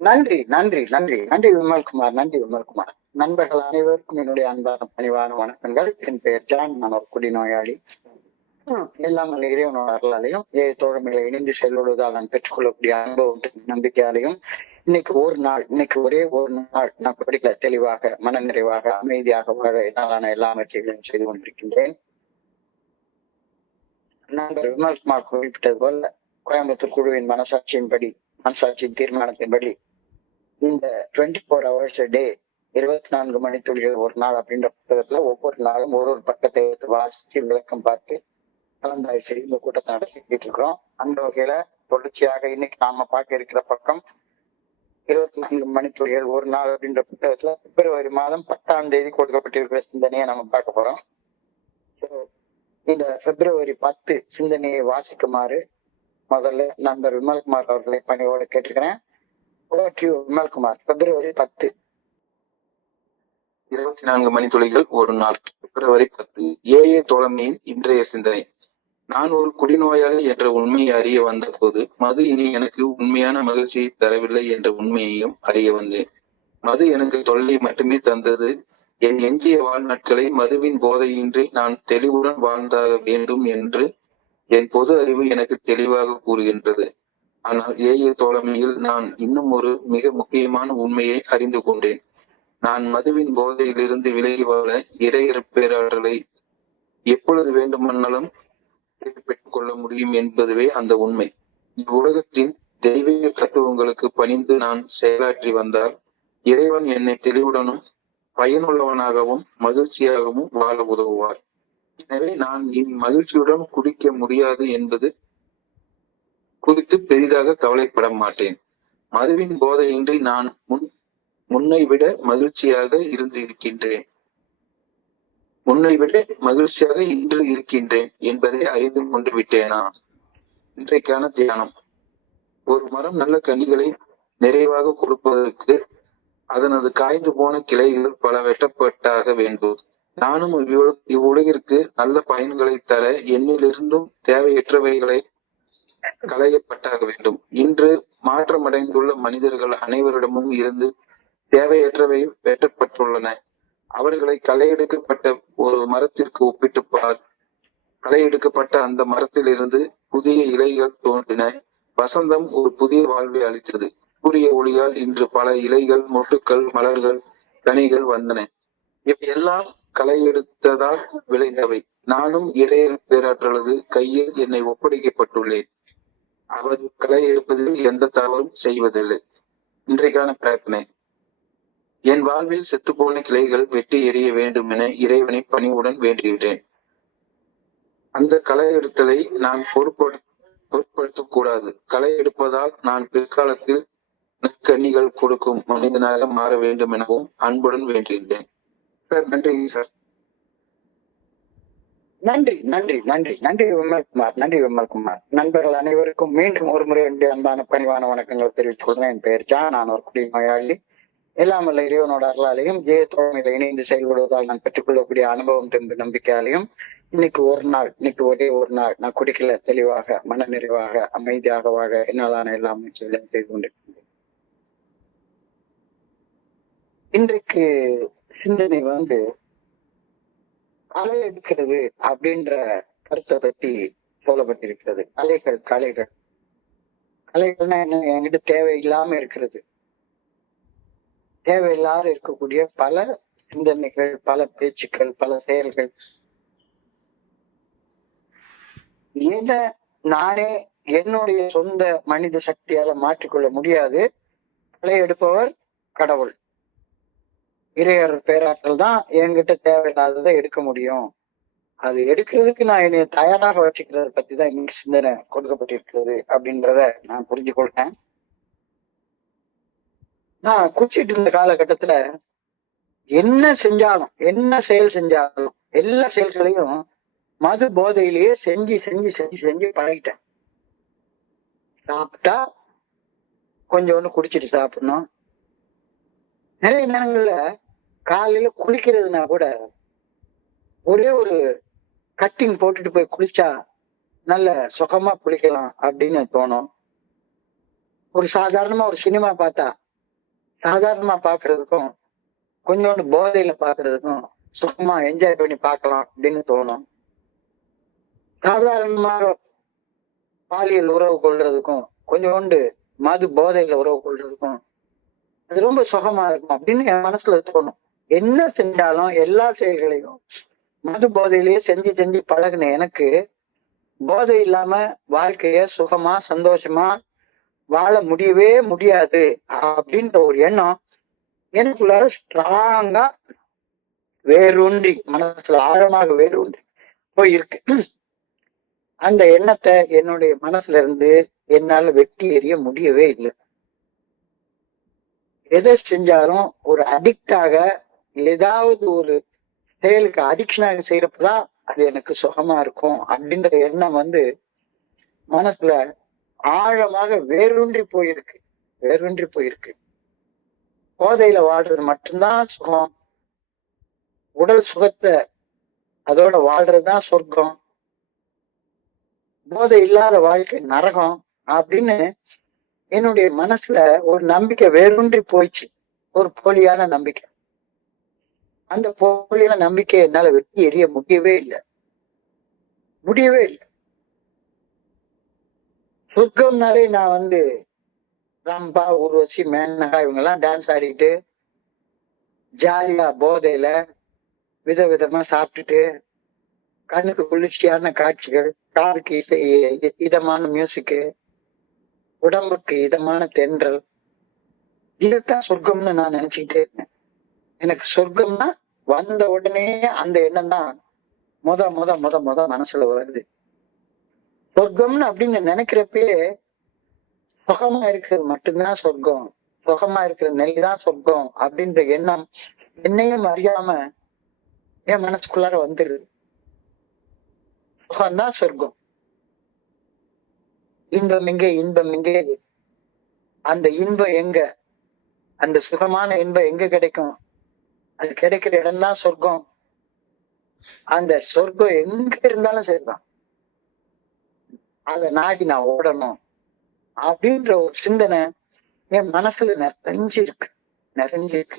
நன்றி, நன்றி, நன்றி, நன்றி விமல்குமார், நன்றி விமல்குமார். நண்பர்கள் அனைவருக்கும் என்னுடைய அன்பான பணிவான வணக்கங்கள். என் பெயர் ஜான். நான் ஒரு குடிநோயாளி. எல்லாம் அல்ல இறைவனோட அருளாலையும் தோழமையில இணைந்து செயல்படுவதால் நான் பெற்றுக்கொள்ளக்கூடிய அனுபவம் நம்பிக்கையாலையும் இன்னைக்கு ஒரே ஒரு நாள் நான் படிக்கல தெளிவாக மன நிறைவாக அமைதியாக வாழ என்னாலான எல்லா முயற்சிகளையும் செய்து கொண்டிருக்கின்றேன். நண்பர் விமல்குமார் குறிப்பிட்டது போல கோயம்புத்தூர் குழுவின் மனசாட்சியின் தீர்மானத்தின்படி இந்த 24 hours a day 24 மணித்துளிகள் ஒரு நாள் அப்படின்ற புத்தகத்துல ஒவ்வொரு நாளும் ஒரு பக்கத்தை எடுத்து வாசிச்சு விளக்கம் பார்த்து கலந்தாய் செய்து இந்த கூட்டத்தை நடத்திக்கிட்டு இருக்கிறோம். அந்த வகையில தொடர்ச்சியாக இன்னைக்கு நாம பார்க்க இருக்கிற பக்கம் 24 மணித்துளிகள் ஒரு நாள் அப்படின்ற புத்தகத்துல பிப்ரவரி மாதம் 10ஆம் தேதி கொடுக்கப்பட்டிருக்கிற சிந்தனையை நம்ம பார்க்க போறோம். இந்த பிப்ரவரி 10 சிந்தனையை வாசிக்குமாறு முதல்ல நண்பர் விமல்குமார் அவர்களை பணியோடு கேட்டுக்கிறேன். விமல்குமார், பிப்ரவரி 10. 24 மணித்துளிகள் ஒரு நாள். பிப்ரவரி 10. ஏஏ தோழமையின் இன்றைய சிந்தனை. நான் ஒரு குடிநோயாளி என்ற உண்மையை அறிய வந்த போது மது இனி எனக்கு உண்மையான மகிழ்ச்சியை தரவில்லை என்ற உண்மையையும் அறிய வந்தேன். மது எனக்கு தொல்லை மட்டுமே தந்தது. என் எஞ்சிய வாழ்நாட்களை மதுவின் போதையின்றி நான் தெளிவுடன் வாழ்ந்தாக வேண்டும் என்று என் பொது அறிவு எனக்கு தெளிவாக கூறுகின்றது. ஆனால் ஏஏ தோழமையில் நான் இன்னும் ஒரு மிக முக்கியமான உண்மையை அறிந்து கொண்டேன். நான் மதுவின் போதையிலிருந்து விலகி வாழ இறையர் பேராற்றலை எப்பொழுது வேண்டுமானாலும் பெற்றுக் கொள்ள முடியும் என்பதுவே அந்த உண்மை. இவ்வுலகத்தின் தெய்வீக தத்துவங்களுக்கு பணிந்து நான் செயலாற்றி வந்தால் இறைவன் என்னை தெளிவுடனும் பயனுள்ளவனாகவும் மகிழ்ச்சியாகவும் வாழ உதவுவார். எனவே நான் இனி மகிழ்ச்சியுடன் குடிக்க முடியாது என்பது குறித்து பெரிதாக கவலைப்பட மாட்டேன். மதுவின் போதையின்றி நான் முன்னை விட மகிழ்ச்சியாக இன்று இருக்கின்றேன் என்பதை அறிந்து கொண்டு விட்டேனா? இன்றைக்கான தியானம். ஒரு மரம் நல்ல கனிகளை நிறைவாக கொடுப்பதற்கு அதனது காய்ந்து போன கிளைகள் பல வெட்டப்பட்டாக வேண்டும். நானும் இவ்வுலகிற்கு நல்ல பயன்களை தர என்னிலிருந்தும் தேவையற்றவைகளை களையப்பட்டாக வேண்டும். இன்று மாற்றமடைந்துள்ள மனிதர்கள் அனைவரிடமும் இருந்து தேவையற்றவை வெட்டப்பட்டுள்ளன. அவர்களை களையெடுக்கப்பட்ட ஒரு மரத்திற்கு ஒப்பிட்டு பார். களையெடுக்கப்பட்ட அந்த மரத்திலிருந்து புதிய இலைகள் தோன்றின. வசந்தம் ஒரு புதிய வாழ்வை அளித்தது. சூரிய ஒளியால் இன்று பல இலைகள், மொட்டுக்கள், மலர்கள், கனிகள் வந்தன. இவையெல்லாம் களையெடுத்ததால் விளைந்தவை. நானும் இறையர் பேராற்றலது கையில் என்னை ஒப்படைக்கப்பட்டுள்ளேன். அவர் களை எடுப்பதில் எந்த தவறும் செய்வதில்லை. இன்றைக்கான பிரார்த்தனை. என் வாழ்வில் செத்துப்போன கிளைகள் வெட்டி எறிய வேண்டும் என இறைவனை பணிவுடன் வேண்டுகிறேன். அந்த களை எடுத்தலை நான் பொருட்படுத்தக் கூடாது. களை எடுப்பதால் நான் பிற்காலத்தில் நற்கனிகள் கொடுக்கும் மனிதனாக மாற வேண்டும் எனவும் அன்புடன் வேண்டுகின்றேன். சார், நன்றி சார். நன்றி, நன்றி, நன்றி, நன்றி விமல்குமார், நன்றி விமல்குமார். நண்பர்கள் அனைவருக்கும் மீண்டும் ஒரு முறை அன்பான பணிவான வணக்கங்களை தெரிவித்துக் கொள்றேன். என் பெயர் ஜான். நான் ஒரு குடிநோயாளி. எல்லாம் அல்ல இறைவனோட அருளாலையும் தோழமையில இணைந்து செயல்படுவதால் நான் பெற்றுக்கொள்ளக்கூடிய அனுபவம் நம்பிக்கையாலையும் இன்னைக்கு ஒரே ஒரு நாள் நான் குடிக்கல தெளிவாக மன நிறைவாக அமைதியாக வாழ என்னாலான எல்லா முயற்சிகளையும் செய்து கொண்டிருக்கின்றேன். இன்றைக்கு சிந்தனை களை எடுக்கிறது அப்படின்ற கருத்தை பத்தி சொல்லப்பட்டிருக்கிறது. கலைகள்னா என்ன? என்கிட்ட தேவையில்லாம இருக்கிறது, தேவையில்லாத இருக்கக்கூடிய பல சிந்தனைகள், பல பேச்சுக்கள், பல செயல்கள். எதை நானே என்னுடைய சொந்த மனித சக்தியால மாற்றிக்கொள்ள முடியாது. களை எடுப்பவர் கடவுள், இறையர் பேராற்றல் தான் என்கிட்ட தேவையில்லாததை எடுக்க முடியும். அது எடுக்கிறதுக்கு நான் என்னைய தயாராக வச்சுக்கிறத பத்தி தான் இன்னைக்கு சிந்தனை கொடுக்கப்பட்டிருக்கிறது அப்படின்றத நான் புரிஞ்சு கொள்றேன். நான் குடிச்சிட்டு இருந்த காலகட்டத்துல என்ன செயல் செஞ்சாலும் எல்லா செயல்களையும் மது போதையிலேயே செஞ்சு பழகிட்டேன். சாப்பிட்டா கொஞ்சோண்டு குடிச்சிட்டு சாப்பிடணும். நிறைய நேரங்கள்ல காலையில குளிக்கிறதுனா கூட ஒரே ஒரு கட்டிங் போட்டுட்டு போய் குளிச்சா நல்ல சுகமா குளிக்கலாம் அப்படின்னு தோணும். ஒரு சாதாரணமா ஒரு சினிமா பார்த்தா சாதாரணமா பாக்குறதுக்கும் கொஞ்சோண்டு போதையில பாக்குறதுக்கும் சும்மா என்ஜாய் பண்ணி பார்க்கலாம் அப்படின்னு தோணும். சாதாரணமாக பாலியல் உறவு கொள்றதுக்கும் கொஞ்சோண்டு மது போதையில உறவு கொள்றதுக்கும் அது ரொம்ப சுகமா இருக்கும் அப்படின்னு என் மனசுல தோணும். என்ன செஞ்சாலும் எல்லா செயல்களையும் மது போதையிலேயே செஞ்சு செஞ்சு பழகுன எனக்கு போதை இல்லாம வாழ்க்கைய சுகமா சந்தோஷமா வாழ முடியவே முடியாது அப்படின்ற ஒரு எண்ணம் எனக்குள்ளார ஸ்ட்ராங்கா வேரூன்றி மனசுல ஆழமாக வேரூன்றி போயிருக்கு. அந்த எண்ணத்தை என்னுடைய மனசுல இருந்து என்னால வெட்டி எறிய முடியவே இல்லை. எதை செஞ்சாலும் ஒரு அடிக்டாக ஏதாவது ஒரு செயலுக்கு அடிக்ஷனாக செய்யறப்பதான் அது எனக்கு சுகமா இருக்கும் அப்படின்ற எண்ணம் மனசுல ஆழமாக வேரூன்றி போயிருக்கு. வேரூன்றி போயிருக்கு. போதையில வாழ்றது மட்டும்தான் சுகம், உடல் சுகத்தை அதோட வாழ்றதுதான் சொர்க்கம், போதை இல்லாத வாழ்க்கை நரகம் அப்படின்னு என்னுடைய மனசுல ஒரு நம்பிக்கை வேரூன்றி போயிடுச்சு. ஒரு போலியான நம்பிக்கை. அந்த போலியான நம்பிக்கையை என்னால வெட்டி எறிய முடியவே இல்லை. முடியவே இல்லை. சொர்க்கம்னாலே நான் ரம்பா, ஊர்வசி, மேனகா இவங்க எல்லாம் டான்ஸ் ஆடிட்டு ஜாலியா போதையில விதவிதமா சாப்பிட்டுட்டு கண்ணுக்கு குளிர்ச்சியான காட்சிகள், காதுக்கு இசை, இதமான மியூசிக்கு, உடம்புக்கு இதமான தென்றல், இதுதான் சொர்க்கம்னு நான் நினைச்சுக்கிட்டே இருந்தேன். எனக்கு சொர்க்கம்னா வந்த உடனே அந்த எண்ணம் தான் முத முத முத முத மனசுல வருது. சொர்க்கம்னு அப்படின்னு நினைக்கிறப்பயே சுகமா இருக்கிறது மட்டும்தான் சொர்க்கம், சுகமா இருக்கிற நிலைதான் சொர்க்கம் அப்படின்ற எண்ணம் என்னையும் அறியாம என் மனசுக்குள்ளார வந்துருது. சுகம்தான் சொர்க்கம். இன்பம் எங்கே, இன்பம் எங்கே, அந்த இன்பம் எங்க, அந்த சுகமான இன்பம் எங்க கிடைக்கும்? அது கிடைக்கிற இடம்தான் சொர்க்கம். அந்த சொர்க்கம் எங்க இருந்தாலும் சரிதான், அதை நாடி நான் ஓடணும் அப்படின்ற ஒரு சிந்தனை என் மனசுல நிறைஞ்சிருக்கு. நிறைஞ்சிருக்கு.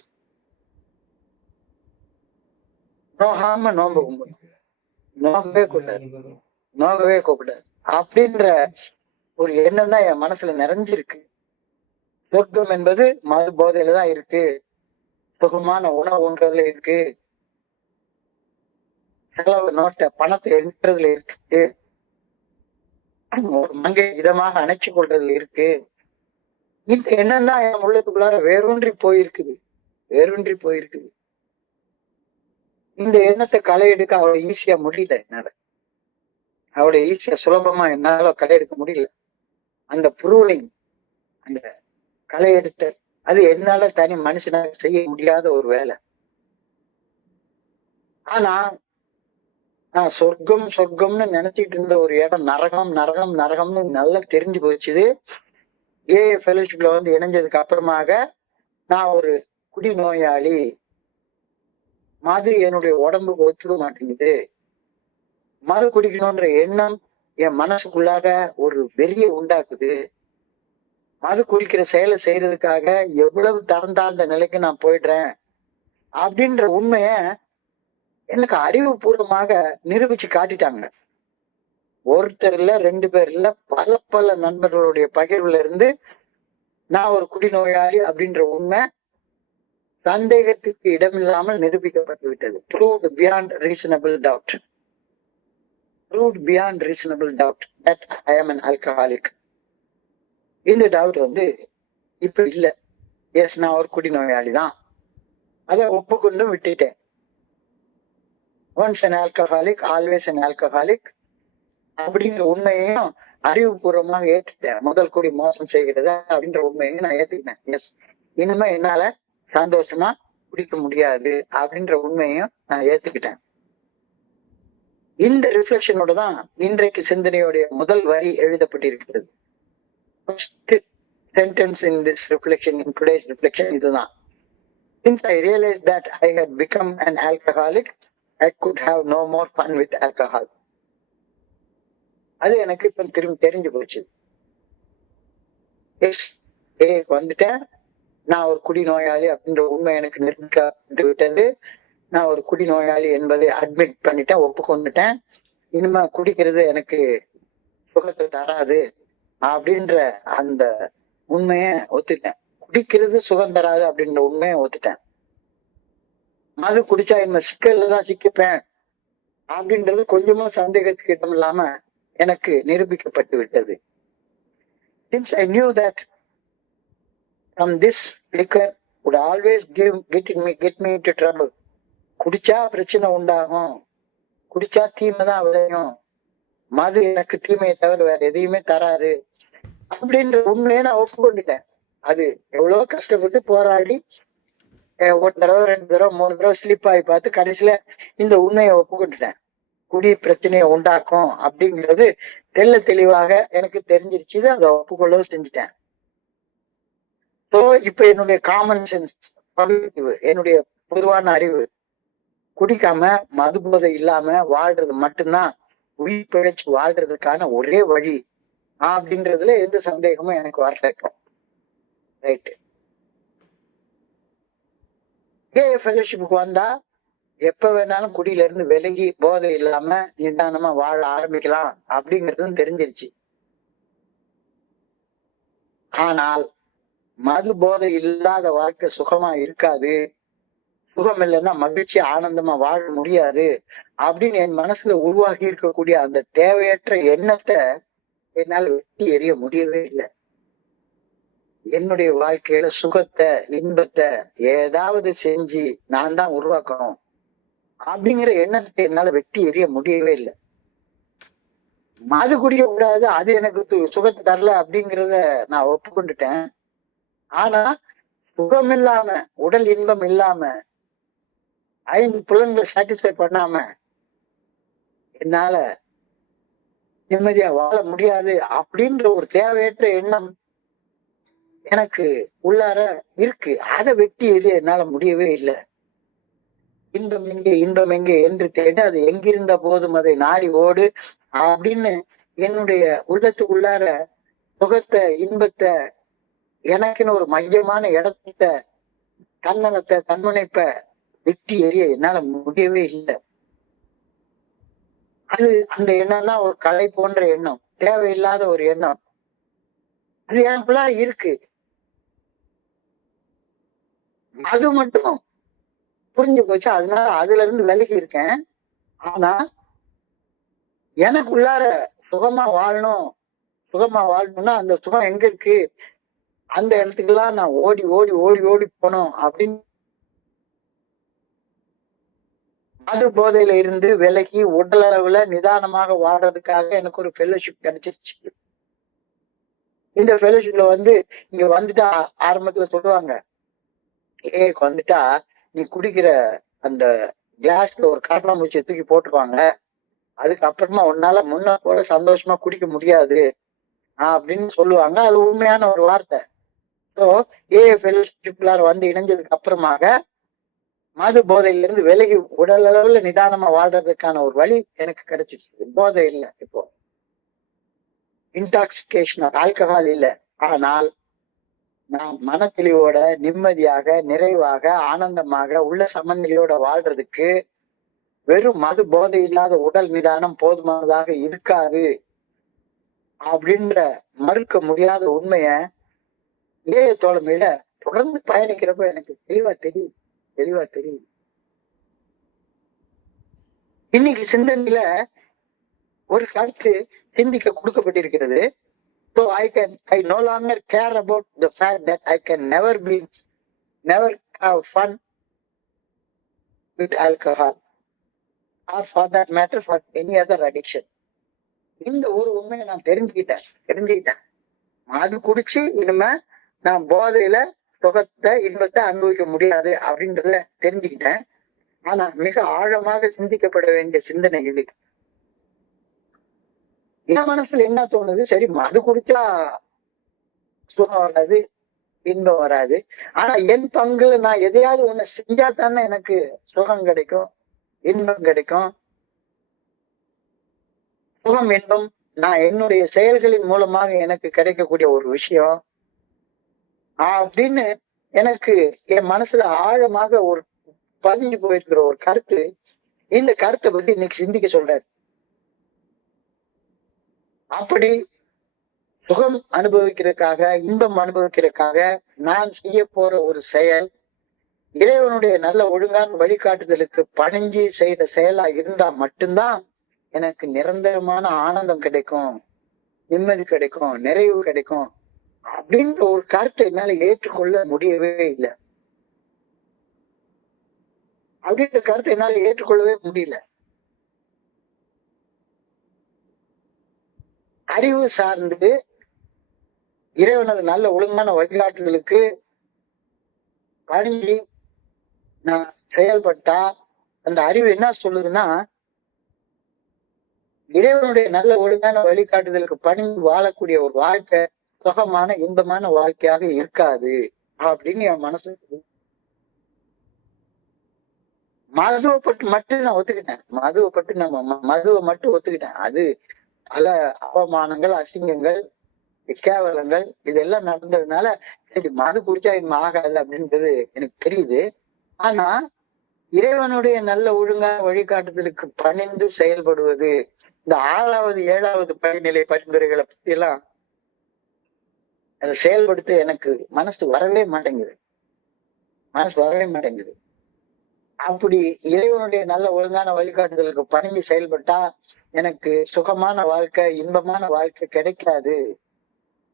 நோகாம நோம்பு கும்பிடணும், நோகவே கூடாது, நோகவே கூடாது அப்படின்ற ஒரு எண்ணம் தான் என் மனசுல நிறைஞ்சிருக்கு. சொர்க்கம் என்பது மது போதையில தான் இருக்கு, சுகமான உணவு உண்றதுல இருக்கு, செலவு நோட்டை பணத்தை எண்ணுறதுல இருக்கு, ஒரு மங்கை இதமாக அணைச்சு கொள்றதுல இருக்கு. இந்த எண்ணம் தான் என் உள்ளத்துக்குள்ளார வேரூன்றி போயிருக்குது. வேரூன்றி போயிருக்குது. இந்த எண்ணத்தை களை எடுக்க அவ்வளவு ஈஸியா முடியல என்னால. அவ்வளவு ஈஸியா சுலபமா என்னால களை எடுக்க முடியல. அந்த ப்ரூவிங், அந்த களை எடுத்த அது என்னால தனி மனுஷனாக செய்ய முடியாத ஒரு வேலை. ஆனா நான் சொர்க்கம் சொர்க்கம்னு நினைச்சிட்டு இருந்த ஒரு இடம் நரகம் நரகம் நரகம்னு நல்லா தெரிஞ்சு போச்சுது. ஃபெலோஷிப்ல இணைஞ்சதுக்கு அப்புறமாக நான் ஒரு குடி நோயாளி, மது என்னுடைய உடம்புக்கு ஒத்துக்க மாட்டேங்குது, மது குடிக்கணும்ன்ற எண்ணம் என் மனசுக்குள்ளார ஒரு வெறிய உண்டாக்குது, மது குடிக்கிற செயலை செய்யறதுக்காக எவ்வளவு தரம் தாழ்ந்த நிலைக்கு நான் போயிடுறேன் அப்படின்ற உண்மைய எனக்கு அறிவுபூர்வமாக நிரூபிச்சு காட்டிட்டாங்க. ஒருத்தர் இல்ல, ரெண்டு பேர் இல்ல, பல பல நண்பர்களுடைய பகிர்வுல இருந்து நான் ஒரு குடிநோயாளி அப்படின்ற உண்மை சந்தேகத்துக்கு இடமில்லாமல் நிரூபிக்கப்பட்டு விட்டது. Proved beyond reasonable doubt. Proved beyond reasonable doubt that I am an alcoholic. இந்த டவுட் இப்ப இல்ல. எஸ், நான் ஒரு குடிநோயாளி தான், அதை ஒப்புக்கொண்டு விட்டுட்டேன். Once an alcoholic, always an alcoholic அப்படிங்கிற உண்மையையும் அறிவுபூர்வமாக ஏற்றுட்டேன். முதல் குடி மோசம் செய்கிறது அப்படின்ற உண்மையையும் நான் ஏத்துக்கிட்டேன். எஸ், இனிமே என்னால சந்தோஷமா குடிக்க முடியாது அப்படின்ற உண்மையையும் நான் ஏத்துக்கிட்டேன். இந்த ரிஃப்ளெக்ஷனோட தான் இன்றைக்கு சிந்தனையோடைய முதல் வரி எழுதப்பட்டிருக்கிறது. First sentence in this reflection, in today's reflection, இதுதான். Since I realized that I had become an alcoholic, I could have no more fun with alcohol. அது எனக்கு இப்ப திரும்பி தெரிஞ்சு போச்சு. எஸ், வந்துட்டேன், நான் ஒரு குடிநோயாளி அப்படின்ற உண்மை எனக்கு நிரூபிக்கப்பட்டு விட்டது. நான் ஒரு குடிநோயாளி என்பதை அட்மிட் பண்ணிட்டேன், ஒப்புக்கொண்டுட்டேன். இனிமே குடிக்கிறது எனக்கு சுகத்தை தராது அப்படின்ற அந்த உண்மைய ஒத்துட்டேன். குடிக்கிறது சுகம் தராது அப்படின்ற உண்மையை ஒத்துட்டேன். மது குடிச்சா இனிமே சிக்கல்ல தான் சிக்கிப்பேன் அப்படின்றது கொஞ்சமும் சந்தேகத்துக்கு இடம் இல்லாம எனக்கு நிரூபிக்கப்பட்டு விட்டது. Since I knew that from this liquor would always get me into trouble. குடிச்சா பிரச்சனை உண்டாகும், குடிச்சா தீமை தான் விளையும், மது எனக்கு தீமையை தவிர வேற எதையுமே தராது அப்படின்ற உண்மையை நான் ஒப்புக்கொண்டுட்டேன். அது எவ்வளவு கஷ்டப்பட்டு போராடி ஒரு தடவை 2 தடவை 3 தடவை ஸ்லிப் ஆகி பார்த்து கடைசியில இந்த உண்மையை ஒப்புக்கொண்டுட்டேன். குடி பிரச்சனையை உண்டாக்கும் அப்படிங்கிறது தெள்ள தெளிவாக எனக்கு தெரிஞ்சிருச்சு. அதை ஒப்புக்கொள்ளவும் செஞ்சுட்டேன். ஸோ இப்ப என்னுடைய காமன் சென்ஸ் பகுதிவு, என்னுடைய பொதுவான அறிவு, குடிக்காம மது போதை இல்லாம வாழ்றது மட்டும்தான் உயிர் பிழைச்சு வாழ்றதுக்கான ஒரே வழி அப்படின்றதுல எந்த சந்தேகமும் எனக்கு வரல. ரைட்டு. ஃபெலோஷிப்புக்கு வந்தா எப்ப வேணாலும் குடியில இருந்து விலகி போதை இல்லாம நிதானமா வாழ ஆரம்பிக்கலாம் அப்படிங்கறதும் தெரிஞ்சிருச்சு. ஆனால் மது போதை இல்லாத வாழ்க்கை சுகமா இருக்காது, சுகம் இல்லைன்னா மகிழ்ச்சி ஆனந்தமா வாழ முடியாது அப்படின்னு என் மனசுல உருவாகி இருக்கக்கூடிய அந்த தேவையற்ற எண்ணத்தை என்னால வெட்டி எறிய முடியவே இல்லை. என்னுடைய வாழ்க்கையில சுகத்தை இன்பத்தை ஏதாவது செஞ்சு நான் தான் உருவாக்கணும் அப்படிங்கிற எண்ணத்தை என்னால வெட்டி எறிய முடியவே இல்லை. மது குடிக்க கூடாது, அது எனக்கு சுகத்தை தரல அப்படிங்கிறத நான் ஒப்புக்கொண்டுட்டேன். ஆனா சுகம் இல்லாம, உடல் இன்பம் இல்லாம, 5 புலன்களை சாட்டிஸ்ஃபை பண்ணாம என்னால நிம்மதியா வாழ முடியாது அப்படின்ற ஒரு தேவையற்ற எண்ணம் எனக்கு உள்ளார இருக்கு. அதை வெட்டி எறிய என்னால முடியவே இல்லை. இன்பம் எங்கே இன்பம் எங்கே என்று தேடி அது எங்கிருந்த போதும் அதை நாடி ஓடு அப்படின்னு என்னுடைய உள்ளத்துக்குள்ளார சுகத்தை இன்பத்தை எனக்குன்னு ஒரு மையமான இடத்த தன்னலத்தை தன்முனைப்ப வெட்டி எறிய என்னால முடியவே இல்லை. அது அந்த எண்ணம்னா ஒரு கலை போன்ற எண்ணம், தேவையில்லாத ஒரு எண்ணம். அது எனக்குள்ள இருக்கு. அது மட்டும் புரிஞ்சு போச்சு. அதனால அதுல இருந்து விலகி இருக்கேன். ஆனா எனக்குள்ளார சுகமா வாழணும்னா அந்த சுகம் எங்க இருக்கு, அந்த இடத்துக்குலாம் நான் ஓடி ஓடி ஓடி ஓடி போனோம் அப்படின்னு மது போதையில இருந்து விலகி உடல் அளவுல நிதானமாக வாழ்றதுக்காக எனக்கு ஒரு ஃபெலோஷிப் கிடைச்சிருச்சு. இந்த ஃபெலோஷிப்ல இங்க வந்துட்டா ஆரம்பத்துல சொல்லுவாங்க, வந்துட்டா நீ குடிக்கிற அந்த கிளாஸ்ல ஒரு காட்டாம்பூச்சியை தூக்கி போட்டுருவாங்க, அதுக்கப்புறமா உன்னால முன்ன போல சந்தோஷமா குடிக்க முடியாது அப்படின்னு சொல்லுவாங்க. அது உண்மையான ஒரு வார்த்தை. ஸோ ஃபெலோஷிப்ல இணைஞ்சதுக்கு அப்புறமாக மது போதையில இருந்து விலகி உடல் அளவுல நிதானமா வாழ்றதுக்கான ஒரு வழி எனக்கு கிடைச்சிச்சு. போதை இல்லை, இப்போ இன்டாக்சிகேஷன் ஆல்கஹால் இல்லை. ஆனால் நான் மன தெளிவோட நிம்மதியாக நிறைவாக ஆனந்தமாக உள்ள சமநிலையோட வாழ்றதுக்கு வெறும் மது போதை இல்லாத உடல் நிதானம் போதுமானதாக இருக்காது அப்படின்ற மறுக்க முடியாத உண்மைய தோழமையில தொடர்ந்து பயணிக்கிறப்ப எனக்கு தெளிவா தெரியுது. இன்னைக்கு சிந்தனையில ஒரு கருத்து சிந்திக்க கொடுக்கப்பட்டிருக்கிறது. So I no longer care about the fact that I can never have fun with alcohol or for that matter for any other addiction. இந்த ஒரு உண்மையை நான் தெரிஞ்சுக்கிட்டேன். அது குடிச்சு இனிமே நான் போதையில சுகத்தை இன்பத்தை அனுபவிக்க முடியாது அப்படின்றத தெரிஞ்சுக்கிட்டேன். ஆனா மிக ஆழமாக சிந்திக்கப்பட வேண்டிய சிந்தனை இது. என் மனசுல என்ன தோணுது, சரி மது குடிச்சா சுகம் வராது, இன்பம் வராது. ஆனா என் பங்குல நான் எதையாவது ஒண்ணு செஞ்சா தானே எனக்கு சுகம் கிடைக்கும், இன்பம் கிடைக்கும். சுகம் இன்பம் நான் என்னுடைய செயல்களின் மூலமாக எனக்கு கிடைக்கக்கூடிய ஒரு விஷயம் அப்படின்னு எனக்கு என் மனசுல ஆழமாக ஒரு பதிஞ்சு போயிருக்கிற ஒரு கருத்து. இந்த கருத்தை பத்தி இன்னைக்கு சிந்திக்க சொல்றாரு. அப்படி சுகம் அனுபவிக்கிறதுக்காக, இன்பம் அனுபவிக்கிறதுக்காக நான் செய்ய போற ஒரு செயல் இறைவனுடைய நல்ல ஒழுங்கான வழிகாட்டுதலுக்கு பணிஞ்சு செய்யற செயலா இருந்தா மட்டும்தான் எனக்கு நிரந்தரமான ஆனந்தம் கிடைக்கும், நிம்மதி கிடைக்கும், நிறைவு கிடைக்கும் அப்படின்ற ஒரு கருத்தை என்னால ஏற்றுக்கொள்ள முடியவே இல்லை. அப்படின்ற கருத்தை என்னால ஏற்றுக்கொள்ளவே முடியல. அறிவு சார்ந்து இறைவனது நல்ல ஒழுங்கான வழிகாட்டுதலுக்கு பணிஞ்சு நான் செயல்பட்டா அந்த அறிவு என்ன சொல்லுதுன்னா, இறைவனுடைய நல்ல ஒழுங்கான வழிகாட்டுதலுக்கு பணிந்து வாழக்கூடிய ஒரு வாழ்க்கை சுகமான இன்பமான வாழ்க்கையாக இருக்காது அப்படின்னு என் மனசு. மதுவைப்பட்டு மட்டும் நான் ஒத்துக்கிட்டேன். மதுவை மட்டும் ஒத்துக்கிட்டேன். அது பல அவமானங்கள், அசிங்கங்கள், கேவலங்கள் இதெல்லாம் நடந்ததுனால சரி மது குடிச்சா இன்னும் ஆகாது அப்படின்றது எனக்கு தெரியுது. ஆனா இறைவனுடைய நல்ல ஒழுங்கான வழிகாட்டுதலுக்கு பணிந்து செயல்படுவது, இந்த 6வது 7வது படிநிலை பரிந்துரைகளை பத்தி எல்லாம் அதை செயல்படுத்த எனக்கு மனசு வரவே மாட்டேங்குது. அப்படி இறைவனுடைய நல்ல ஒழுங்கான வழிகாட்டுதலுக்கு பணிஞ்சு செயல்பட்டா எனக்கு சுகமான வாழ்க்கை, இன்பமான வாழ்க்கை கிடைக்காது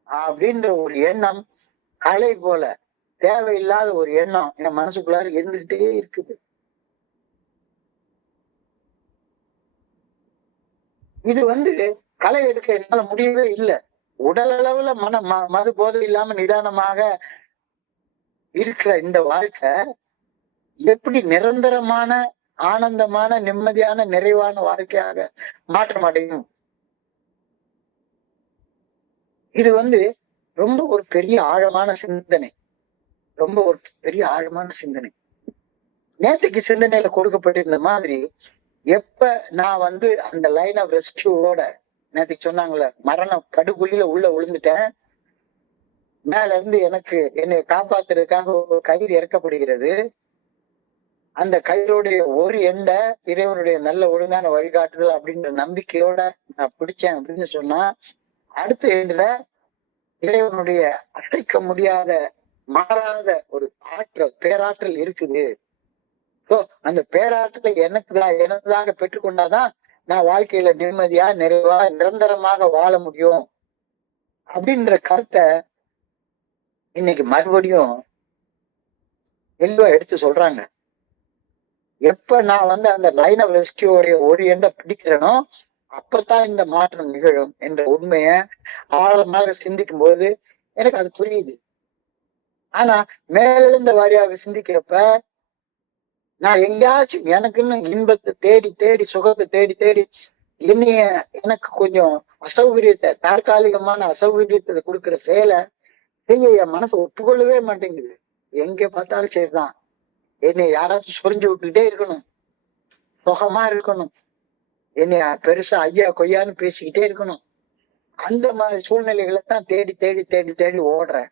அப்படின்ற ஒரு எண்ணம் அலை போல தேவையில்லாத ஒரு எண்ணம் என் மனசுக்குள்ளார இருந்துகிட்டே இருக்குது. இது களை எடுக்க என்னால முடியவே இல்லை. உடல் அளவுல மது போதை இல்லாம நிதானமாக இருக்கிற இந்த வாழ்க்கை எப்படி நிரந்தரமான ஆனந்தமான நிம்மதியான நிறைவான வாழ்க்கையாக மாற்றம் அடையும்? இது ரொம்ப ஒரு பெரிய ஆழமான சிந்தனை. நேற்றுக்கு சிந்தனையில கொடுக்கப்பட்டிருந்த மாதிரி எப்ப நான் அந்த லைன் ஆஃப் ரெஸ்கியூவோட நேற்றுக்கு சொன்னாங்கல்ல, மரணம் படுகொலியில உள்ள விழுந்துட்டேன், மேல இருந்து என்னை காப்பாத்துறதுக்காக ஒரு கயிறு இறக்கப்படுகிறது, அந்த கயிறுடைய ஒரு எண்டை இறைவனுடைய நல்ல ஒழுங்கான வழிகாட்டுதல் அப்படின்ற நம்பிக்கையோட நான் பிடிச்சேன் அப்படின்னு சொன்னா, அடுத்த எண்டுல இறைவனுடைய அசைக்க முடியாத மாறாத ஒரு பேராற்றல் இருக்குது. அந்த பேராற்றலை எனக்குதாக பெற்றுக்கொண்டாதான் நான் வாழ்க்கையில நிம்மதியா நிறைவா நிரந்தரமாக வாழ முடியும் அப்படின்ற கருத்தை இன்னைக்கு மறுபடியும் தெளிவா எடுத்து சொல்றாங்க. எப்ப நான் அந்த லைன் ஆஃப் ரெஸ்கியூடைய ஒரு எண்டை பிடிக்கிறேனோ அப்பதான் இந்த மாற்றம் நிகழும் என்ற உண்மைய ஆழமாக சிந்திக்கும் போது எனக்கு அது புரியுது. ஆனா மேலெழுந்த வாரியாக சிந்திக்கிறப்ப நான் எங்கேயாச்சும் எனக்குன்னு இன்பத்தை தேடி தேடி சுகத்தை தேடி தேடி எனக்கு கொஞ்சம் தற்காலிகமான அசௌகரியத்தை கொடுக்கிற செயலை செய்ய என் மனசு ஒப்புக்கொள்ளவே மாட்டேங்குது. எங்க பார்த்தாலும் சரிதான், என்னை யாராச்சும் சொரிஞ்சு விட்டுக்கிட்டே இருக்கணும், சுகமா இருக்கணும், என்னைய பெருசா ஐயா கொய்யான்னு பேசிக்கிட்டே இருக்கணும். அந்த மாதிரி சூழ்நிலைகளை தான் தேடி தேடி தேடி தேடி ஓடுறேன்.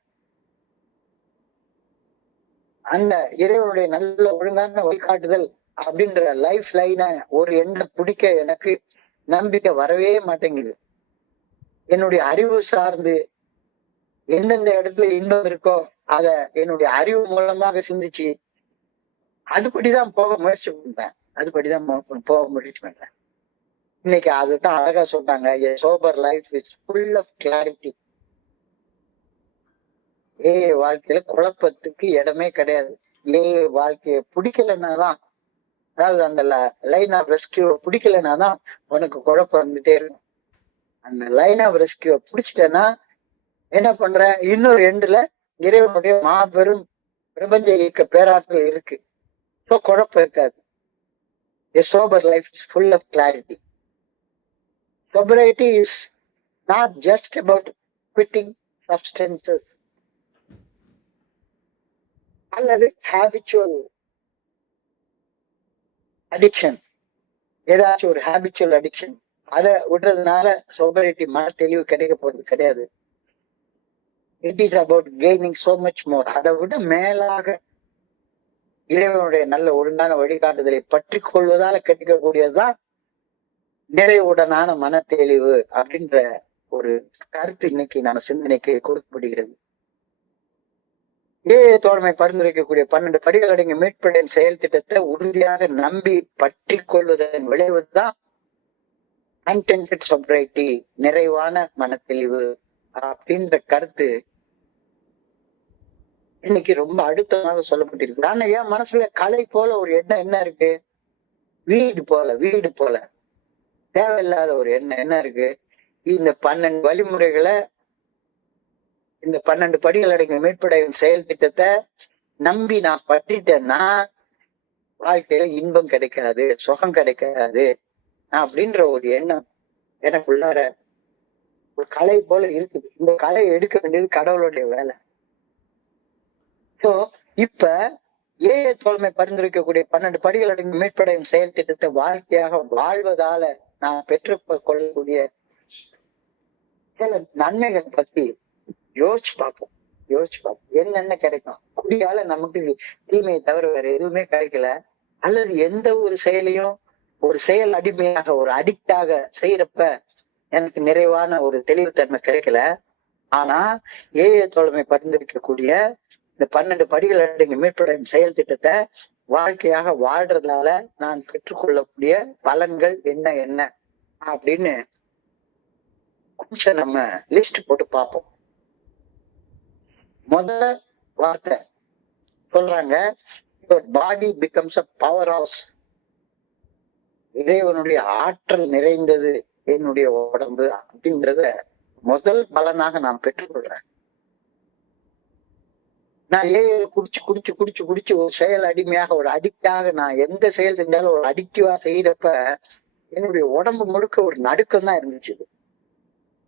அந்த இறைவனுடைய நல்ல ஒழுங்கான வழிகாட்டுதல் அப்படின்ற லைஃப் லைன ஒரு எண்ணை பிடிக்க எனக்கு நம்பிக்கை வரவே மாட்டேங்குது. என்னுடைய அறிவு சார்ந்து எந்தெந்த இடத்துல இன்பம் இருக்கோ அத என்னுடைய அறிவு மூலமாக சிந்திச்சு அதுபடிதான் போக முயற்சி பண்றேன். இன்னைக்கு அதுதான் அழகா சொல்றாங்க, a sober life is full of clarity. வாழ்க்கையில குழப்பத்துக்கு இடமே கிடையாது. வாழ்க்கைய பிடிக்கலன்னாதான், அதாவது அந்த லைன் ஆஃப் ரெஸ்கியூ பிடிக்கலன்னாதான் உனக்கு குழப்பம் இருந்துட்டே இருக்கும். அந்த லைன் ஆஃப் ரெஸ்கியூ பிடிச்சிட்டேன்னா என்ன பண்ற, இன்னொரு எண்டுல இறைவனுடைய மாபெரும் பிரபஞ்ச இயக்க பேராற்றல் இருக்கு. குழப்பம் இருக்காது. A sober life is full of clarity. Sobriety is not just about quitting substances அல்லது habitual addiction. ஏதாச்சும் ஒரு habitual addiction அதை விடுறதுனால sobriety மன தெளிவு கிடைக்க போறது கிடையாது. It is about gaining so much more. அதை விட மேலாக இறைவனுடைய நல்ல ஒழுங்கான வழிகாட்டுதலை பற்றி கொள்வதால கிடைக்கக்கூடியதுதான் நிறைவுடனான மன தெளிவு அப்படின்ற ஒரு கருத்து இன்னைக்கு நம்ம சிந்தனைக்கு கொடுக்கப்படுகிறது. தோழமை பரிந்துரைக்கக்கூடிய 12 படிகள் அடங்கிய மீட்புடைய செயல் திட்டத்தை உறுதியாக நம்பி பற்றி கொள்வதன் விளைவுதான் கண்டென்டட் சொப்ரைட்டி, நிறைவான மனத்தெளிவு அப்படின்ற கருத்து இன்னைக்கு ரொம்ப அழுத்தமாக சொல்லப்பட்டிருக்கு. ஆனா என் மனசுல கலை போல ஒரு எண்ணம் என்ன இருக்கு? வீடு போல தேவையில்லாத ஒரு எண்ணம் என்ன இருக்கு? இந்த 12 வழிமுறைகளை, இந்த 12 படிகள் அடங்கிய மீட்படையும் செயல் திட்டத்தை நம்பி நான் பற்றிட்டேன்னா வாழ்க்கையில இன்பம் கிடைக்காது, சுகம் கிடைக்காது அப்படின்ற ஒரு எண்ணம் எனக்குள்ளார ஒரு கலை போல இருக்குது. இந்த கலையை எடுக்க வேண்டியது கடவுளுடைய வேலை. சோ இப்ப தோழமை பரிந்துரைக்கக்கூடிய 12 படிகள் அடங்கிய மீட்படையும் செயல் திட்டத்தை வாழ்க்கையாக வாழ்வதால நான் பெற்று கொள்ளக்கூடிய சில நன்மைகள் பத்தி யோசிச்சு பார்ப்போம். என்னென்ன கிடைக்கும். குடியால நமக்கு தீமையை தவிர வேற எதுவுமே கிடைக்கல. அல்லது எந்த ஒரு செயலையும் ஒரு செயல் அடிமையாக ஒரு அடிக்டாக செய்யறப்ப எனக்கு நிறைவான ஒரு தெளிவுத்தன்மை கிடைக்கல. ஆனா தோழமை பரிந்துரைக்கக்கூடிய இந்த 12 படிகள் அடங்கிய மீட்படையும் செயல் திட்டத்தை வாழ்க்கையாக வாழ்றதால நான் பெற்றுக்கொள்ளக்கூடிய பலன்கள் என்ன அப்படின்னு கொஞ்சம் நம்ம லிஸ்ட் போட்டு பார்ப்போம். முதல்ல வார்த்தை சொல்றாங்க, பாடி பிகம்ஸ் அ பவர் ஹவுஸ். இறைவனுடைய ஆற்றல் நிறைந்தது என்னுடைய உடம்பு அப்படின்றத முதல் பலனாக நான் பெற்றுக்கொள்றேன். நான் குடிச்சு ஒரு செயல் அடிமையாக ஒரு அடிக்டாக நான் எந்த செயல் செஞ்சாலும் ஒரு அடிக்டிவா செய்யறப்ப என்னுடைய உடம்பு முழுக்க ஒரு நடுக்கம் தான் இருந்துச்சு.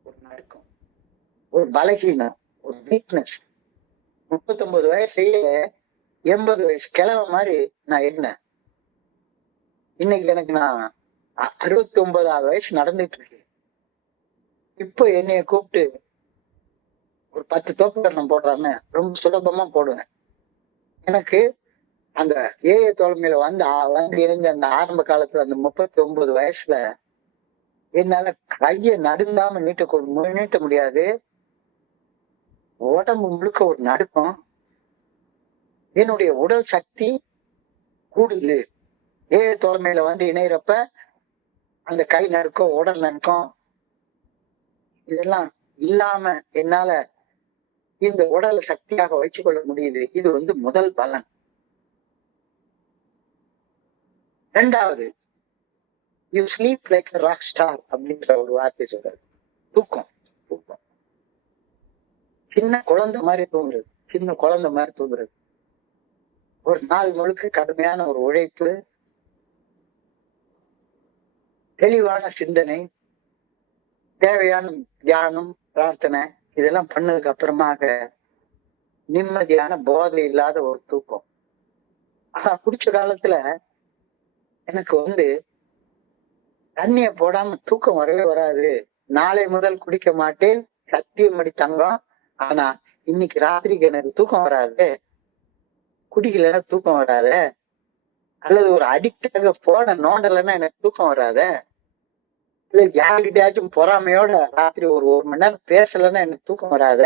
ஒரு நடுக்கம், ஒரு பலகீனம், ஒரு வீக்னஸ். 39 வயசுலயே 80 வயசு கிழவ மாதிரி நான் என்ன இன்னைக்கு எனக்கு நான் 69வது வயசு நடந்துட்டு இருக்கு. இப்போ என்னைய கூப்பிட்டு ஒரு 10 தோப்புக்கரணம் போடுறான்னு ரொம்ப சுலபமா போடுவேன். எனக்கு அந்த தோழமையில வந்து இணைஞ்ச அந்த ஆரம்ப காலத்துல அந்த 39 வயசுல என்னால கைய நடுங்காம நீட்ட முடியாது. உடம்பு முழுக்க ஒரு நடுக்கம். என்னுடைய உடல் சக்தி கூடுது. தோழமையில வந்து இணையறப்ப அந்த கை நடுக்கம், உடல் நடுக்கம் இதெல்லாம் இல்லாம என்னால இந்த உடலை சக்தியாக வைத்துக் கொள்ள முடியுது. இது வந்து முதல் பலன். இரண்டாவது, you sleep like rock star அப்படின்ற ஒரு வார்த்தை சொல்றது. தூக்கம். சின்ன குழந்தை மாதிரி தூங்குறது. ஒரு நாள் முழுக்க கடுமையான ஒரு உழைப்பு, தெளிவான சிந்தனை, தேவையான தியானம், பிரார்த்தனை இதெல்லாம் பண்ணதுக்கு அப்புறமாக நிம்மதியான போதை இல்லாத ஒரு தூக்கம். ஆனா குடிச்ச காலத்துல எனக்கு வந்து தண்ணிய போடாம தூக்கம் வரவே வராது. நாளை முதல் குடிக்க மாட்டேன், சத்தியமடி தங்கம். ஆனா இன்னைக்கு ராத்திரிக்கு எனக்கு தூக்கம் வராது. குடிக்கலன்னா தூக்கம் வராது. அல்லது ஒரு அடிக்டாக போன நோண்டலைன்னா எனக்கு தூக்கம் வராது. இல்ல யாருக்கிட்டயாச்சும் பொறாமையோட ராத்திரி ஒரு மணி நேரம் பேசலன்னா எனக்கு தூக்கம் வராத.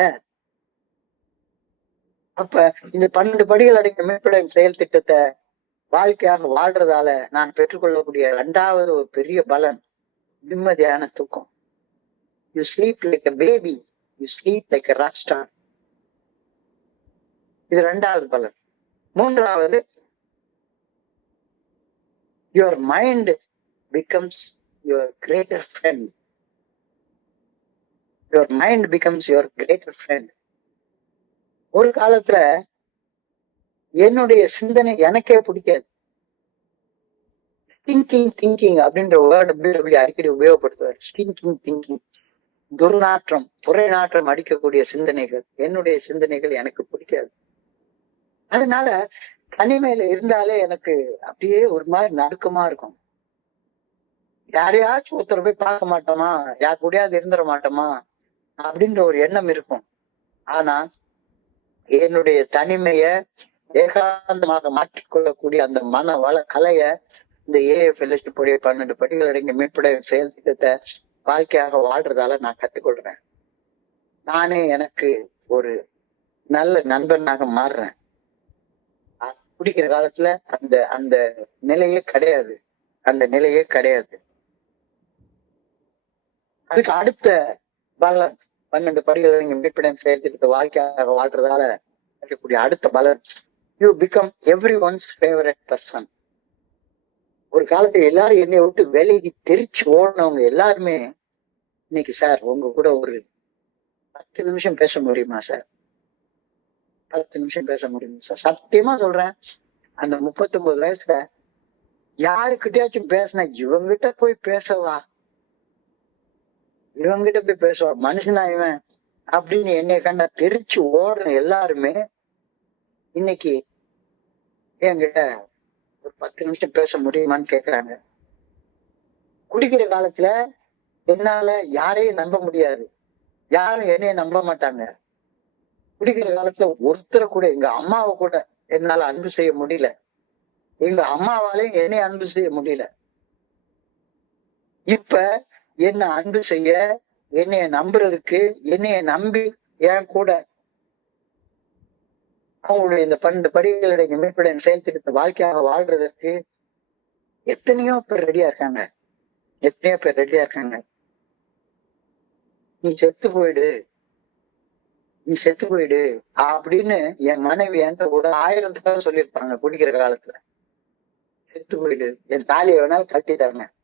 அப்ப இந்த 12 படிகள் அடங்கிய மீட்படையும் செயல் திட்டத்தை வாழ்க்கையாக வாழ்றதால நான் பெற்றுக்கொள்ளக்கூடிய 2வது ஒரு பெரிய பலன் நிம்மதியான தூக்கம். You sleep like a baby, you sleep like a rock star. இது 2வது பலன். 3வது, your mind becomes your greater friend. Your mind becomes your greater friend. ஒரு காலத்துல என்னுடைய சிந்தனை எனக்கே பிடிக்காது. திங்கிங் அப்படின்ற வேர்டு அடிக்கடி உபயோகப்படுத்துவார். திங்கிங், துர்நாற்றம், புறநாற்றம் அடிக்கக்கூடிய சிந்தனைகள், என்னுடைய சிந்தனைகள் எனக்கு பிடிக்காது. அதனால தனிமையில இருந்தாலே எனக்கு அப்படியே ஒரு மாதிரி நடுக்கமா இருக்கும். யாரையாச்சும் ஒருத்தர் போய் பார்க்க மாட்டோமா, யார் கூடயாவது இருந்துட மாட்டோமா அப்படின்ற ஒரு எண்ணம் இருக்கும். ஆனா என்னுடைய தனிமைய ஏகாந்தமாக மாற்றிக்கொள்ளக்கூடிய அந்த மன வள கலைய இந்த ஏஎஃப்எல்எஸ் 12 படிகள் அடங்கிய மீட்புடைய செயல் திட்டத்தை வாழ்க்கையாக வாழ்றதால நான் கத்துக்கொள்றேன். நானே எனக்கு ஒரு நல்ல நண்பனாக மாறுறேன். குடிக்கிற காலத்துல அந்த அந்த நிலையே கிடையாது. அந்த நிலையே கிடையாது. அதுக்கு அடுத்த பலன் 12 படிகள் நீங்க மீட்புடைய செயல் திட்டத்தை வாழ்க்கையாக வாழ்றதால இருக்கக்கூடிய அடுத்த பலன், you become every once favourite person. ஒரு காலத்துல எல்லாரும் என்னை விட்டு விலகி தெரிச்சு ஓடினவங்க எல்லாருமே இன்னைக்கு, சார் உங்க கூட ஒரு 10 நிமிஷம் பேச முடியுமா சார், 10 நிமிஷம் பேச முடியுமா சார்? சத்தியமா சொல்றேன், அந்த 39 வயசுல யாருக்கிட்டயாச்சும் பேசினா இவங்கிட்ட போய் பேசவா, இவங்கிட்ட போய் பேசுவா, மனுஷனா இவன் அப்படின்னு என்னை கண்டா தெரிச்சு ஓடுன எல்லாருமே இன்னைக்கு என்கிட்ட ஒரு 10 நிமிஷம் பேச முடியுமான்னு கேக்குறாங்க. குடிக்கிற காலத்துல என்னால யாரையும் நம்ப முடியாது, யாரும் என்னைய நம்ப மாட்டாங்க. குடிக்கிற காலத்துல ஒருத்தரை கூட, எங்க அம்மாவை கூட என்னால அன்பு செய்ய முடியல, எங்க அம்மாவாலையும் என்னைய அன்பு செய்ய முடியல. இப்ப என்ன அன்பு செய்ய, என்னைய நம்புறதுக்கு, என்னைய நம்பி என் கூட அவங்களுடைய இந்த 12 படிகளுடைய மீட்புடைய செயல் திட்டத்தை வாழ்க்கையாக வாழ்றதற்கு எத்தனையோ பேர் ரெடியா இருக்காங்க, எத்தனையோ பேர் ரெடியா இருக்காங்க. நீ செத்து போயிடு, நீ செத்து போயிடு அப்படின்னு என் மனைவி என்கிட்ட ஒரு 1000 தடவை சொல்லியிருப்பாங்க. குடிக்கிற காலத்துல செத்து போயிடு, என் தாலியை வேணாலும் கட்டி தரேன்,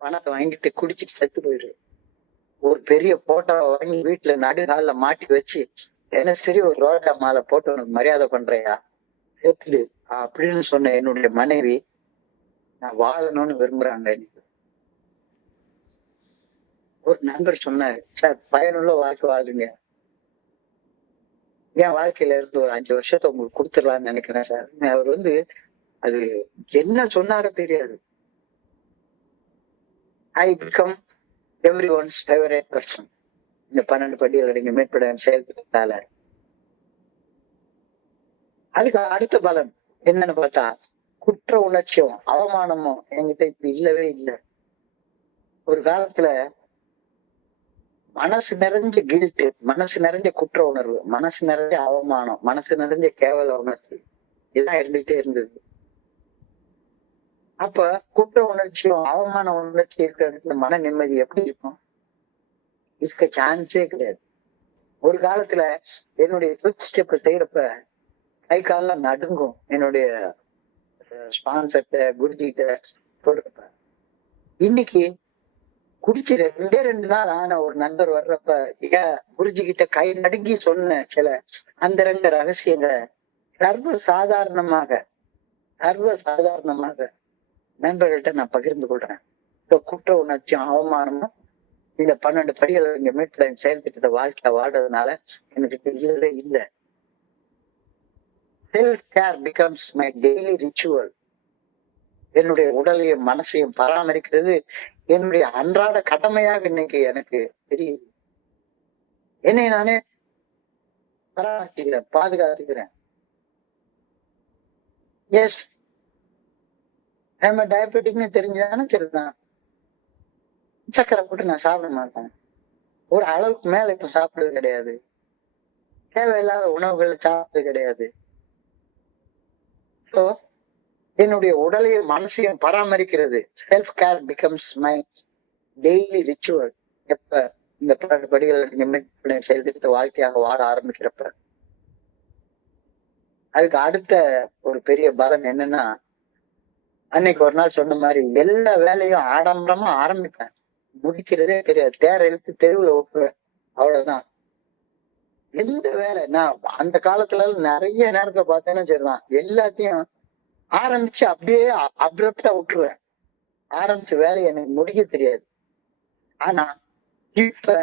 பணத்தை வாங்கிட்டு குடிச்சிட்டு செத்து போயிடு. ஒரு பெரிய போட்டோவை வாங்கி வீட்டுல நடுகால மாட்டி வச்சு, என்ன சரி ஒரு ரோஜா மாலை போட்டு உனக்கு மரியாதை பண்றியா, செத்துடு அப்படின்னு சொன்ன என்னுடைய மனைவி நான் வாழணும்னு விரும்புறாங்க. ஒரு நண்பர் சொன்னாரு, சார் பயனுள்ள வாழ்க்கை வாழுங்க, என் வாழ்க்கையில இருந்து ஒரு 5 வருஷத்தை உங்களுக்கு கொடுத்துடலாம்னு நினைக்கிறேன் சார். அவர் அது என்ன சொன்னாரோ தெரியாது. I become every once favourite person. இந்த 12 படிகள் அடங்கிய மீட்புடைய செயல்பட்டால அதுக்கு அடுத்த பலன் என்னன்னு பார்த்தா, குற்ற உணர்ச்சியும் அவமானமும் என்கிட்ட இப்ப இல்லவே இல்லை. ஒரு காலத்துல மனசு நிறைஞ்ச கில்ட்டு, மனசு நிறைஞ்ச குற்ற உணர்வு, மனசு நிறைஞ்ச அவமானம், மனசு நிறைஞ்ச கேவல உணர்ச்சி இதெல்லாம் இருந்துகிட்டே இருந்தது. அப்ப குற்ற உணர்ச்சியும் அவமான உணர்ச்சி இருக்கிற இடத்துல மன நிம்மதி எப்படி இருக்கும்? இருக்க சான்ஸே கிடையாது. ஒரு காலத்துல என்னுடைய ஃபுட் ஸ்டெப் செய்யறப்ப கை காலெல்லாம் நடுங்கும். என்னுடைய ஸ்பான்சர்ட்ட குருஜிகிட்ட சொல்றப்ப, இன்னைக்கு குடிச்சு 2 நாள் ஆன ஒரு நண்பர் வர்றப்ப ஏன் குருஜி கிட்ட கை நடுங்கி சொன்ன சில அந்தரங்க ரகசியங்களை சர்வ சாதாரணமாக நண்பர்கள்ட்ட நான் பகிர்ந்து கொள்றேன். குற்ற உணர்ச்சியும் அவமானமும் இந்த 12 படிகள் இங்க மீட்புடைய செயல் திட்டத்தை வாழ்க்கை வாழ்றதுனால எனக்கு இல்லவே இல்லை. Self care becomes my daily ritual. என்னுடைய உடலையும் மனசையும் பராமரிக்கிறது என்னுடைய அன்றாட கடமையாக இன்னைக்கு எனக்கு தெரியுது. என்னை நானே பராமரிக்கிறேன், பாதுகாத்துக்கிறேன். எஸ், நம்ம டயபெட்டிக்னு தெரிஞ்சாலும் சரிதான், சக்கரை போட்டு நான் சாப்பிட மாட்டேன். ஒரு அளவுக்கு மேல இப்ப சாப்பிடுறது கிடையாது, தேவையில்லாத உணவுகளை சாப்பிடுறது கிடையாது. ஸோ என்னுடைய உடலையும் மனசையும் பராமரிக்கிறது self care becomes my daily ritual. எப்ப இந்த 12 படிகள் செயல்திருத்த வாழ்க்கையாக வாழ ஆரம்பிக்கிறப்ப அதுக்கு அடுத்த ஒரு பெரிய பலன் என்னன்னா, அன்னைக்கு ஒரு நாள் சொன்ன மாதிரி எல்லா வேலையும் ஆடம்பரமா ஆரம்பிப்பேன், முடிக்கிறதே தெரியாது, தேர இழுத்து தெருவுல ஒப்புவேன், அவ்வளவுதான். எந்த வேலை நான் அந்த காலத்துல நிறைய நேரத்துல பார்த்தேன்னா சரிதான், எல்லாத்தையும் ஆரம்பிச்சு அப்படியே அப்ரப்டா விட்டுருவேன். ஆரம்பிச்ச வேலையை எனக்கு முடிக்க தெரியாது. ஆனா இப்ப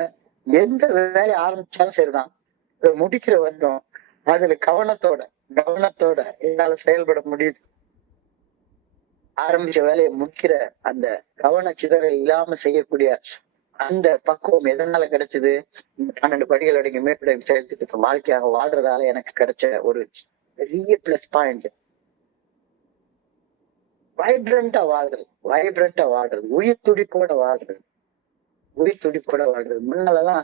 எந்த வேலையை ஆரம்பிச்சாலும் சரிதான், முடிக்கிற வரைக்கும் அதுல கவனத்தோட என்னால செயல்பட முடியுது. ஆரம்பிச்ச வேலையை முடிக்கிற அந்த கவன சிதறல் இல்லாம செய்யக்கூடிய அந்த பக்குவம் எதனால கிடைச்சது? இந்த 12 படிகள் அடங்கிய மேற்படி செயல்திட்டத்தை வாழ்க்கையாக வாழ்றதால எனக்கு கிடைச்ச ஒரு பெரிய பிளஸ் பாயிண்ட். வைப்ரண்டா வாழ்றது, உயிர் துடிப்போட வாழ்றது. முன்னாலதான்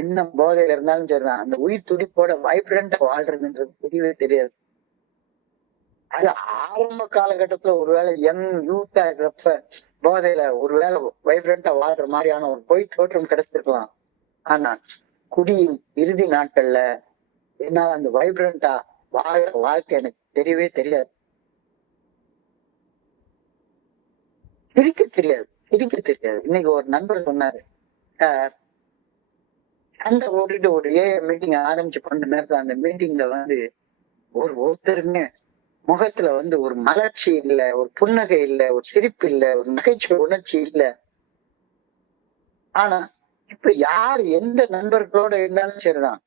என்ன போதையில இருந்தாலும் சரிதான், அந்த உயிர் துடிப்போட வைப்ரண்டா வாழ்றதுன்றது தெரியவே தெரியாது. அது ஆரம்ப காலகட்டத்துல ஒருவேளை யூத்தா இருக்கிறப்ப போதையில ஒருவேளை வைப்ரண்டா வாழ்ற மாதிரியான ஒரு பொய் தோற்றம் கிடைச்சிருக்கலாம். ஆனா குடியின் இறுதி நாட்கள்ல என்னால அந்த வைப்ரண்டா வாழ்க்கை எனக்கு தெரியவே தெரியாது. சிரிக்க தெரியாது. இன்னைக்கு ஒரு நண்பர் சொன்னாரு, சண்டை ஓட்டிட்டு ஒரு மீட்டிங் ஆரம்பிச்சு 12 நேரத்துல அந்த மீட்டிங்ல ஒருத்தருமே முகத்துல ஒரு மலர்ச்சி இல்ல, ஒரு புன்னகை இல்ல, ஒரு சிரிப்பு இல்ல, ஒரு நகைச்சுவை உணர்ச்சி இல்ல. ஆனா இப்ப யார் எந்த நண்பர்களோட இருந்தாலும் சரிதான்,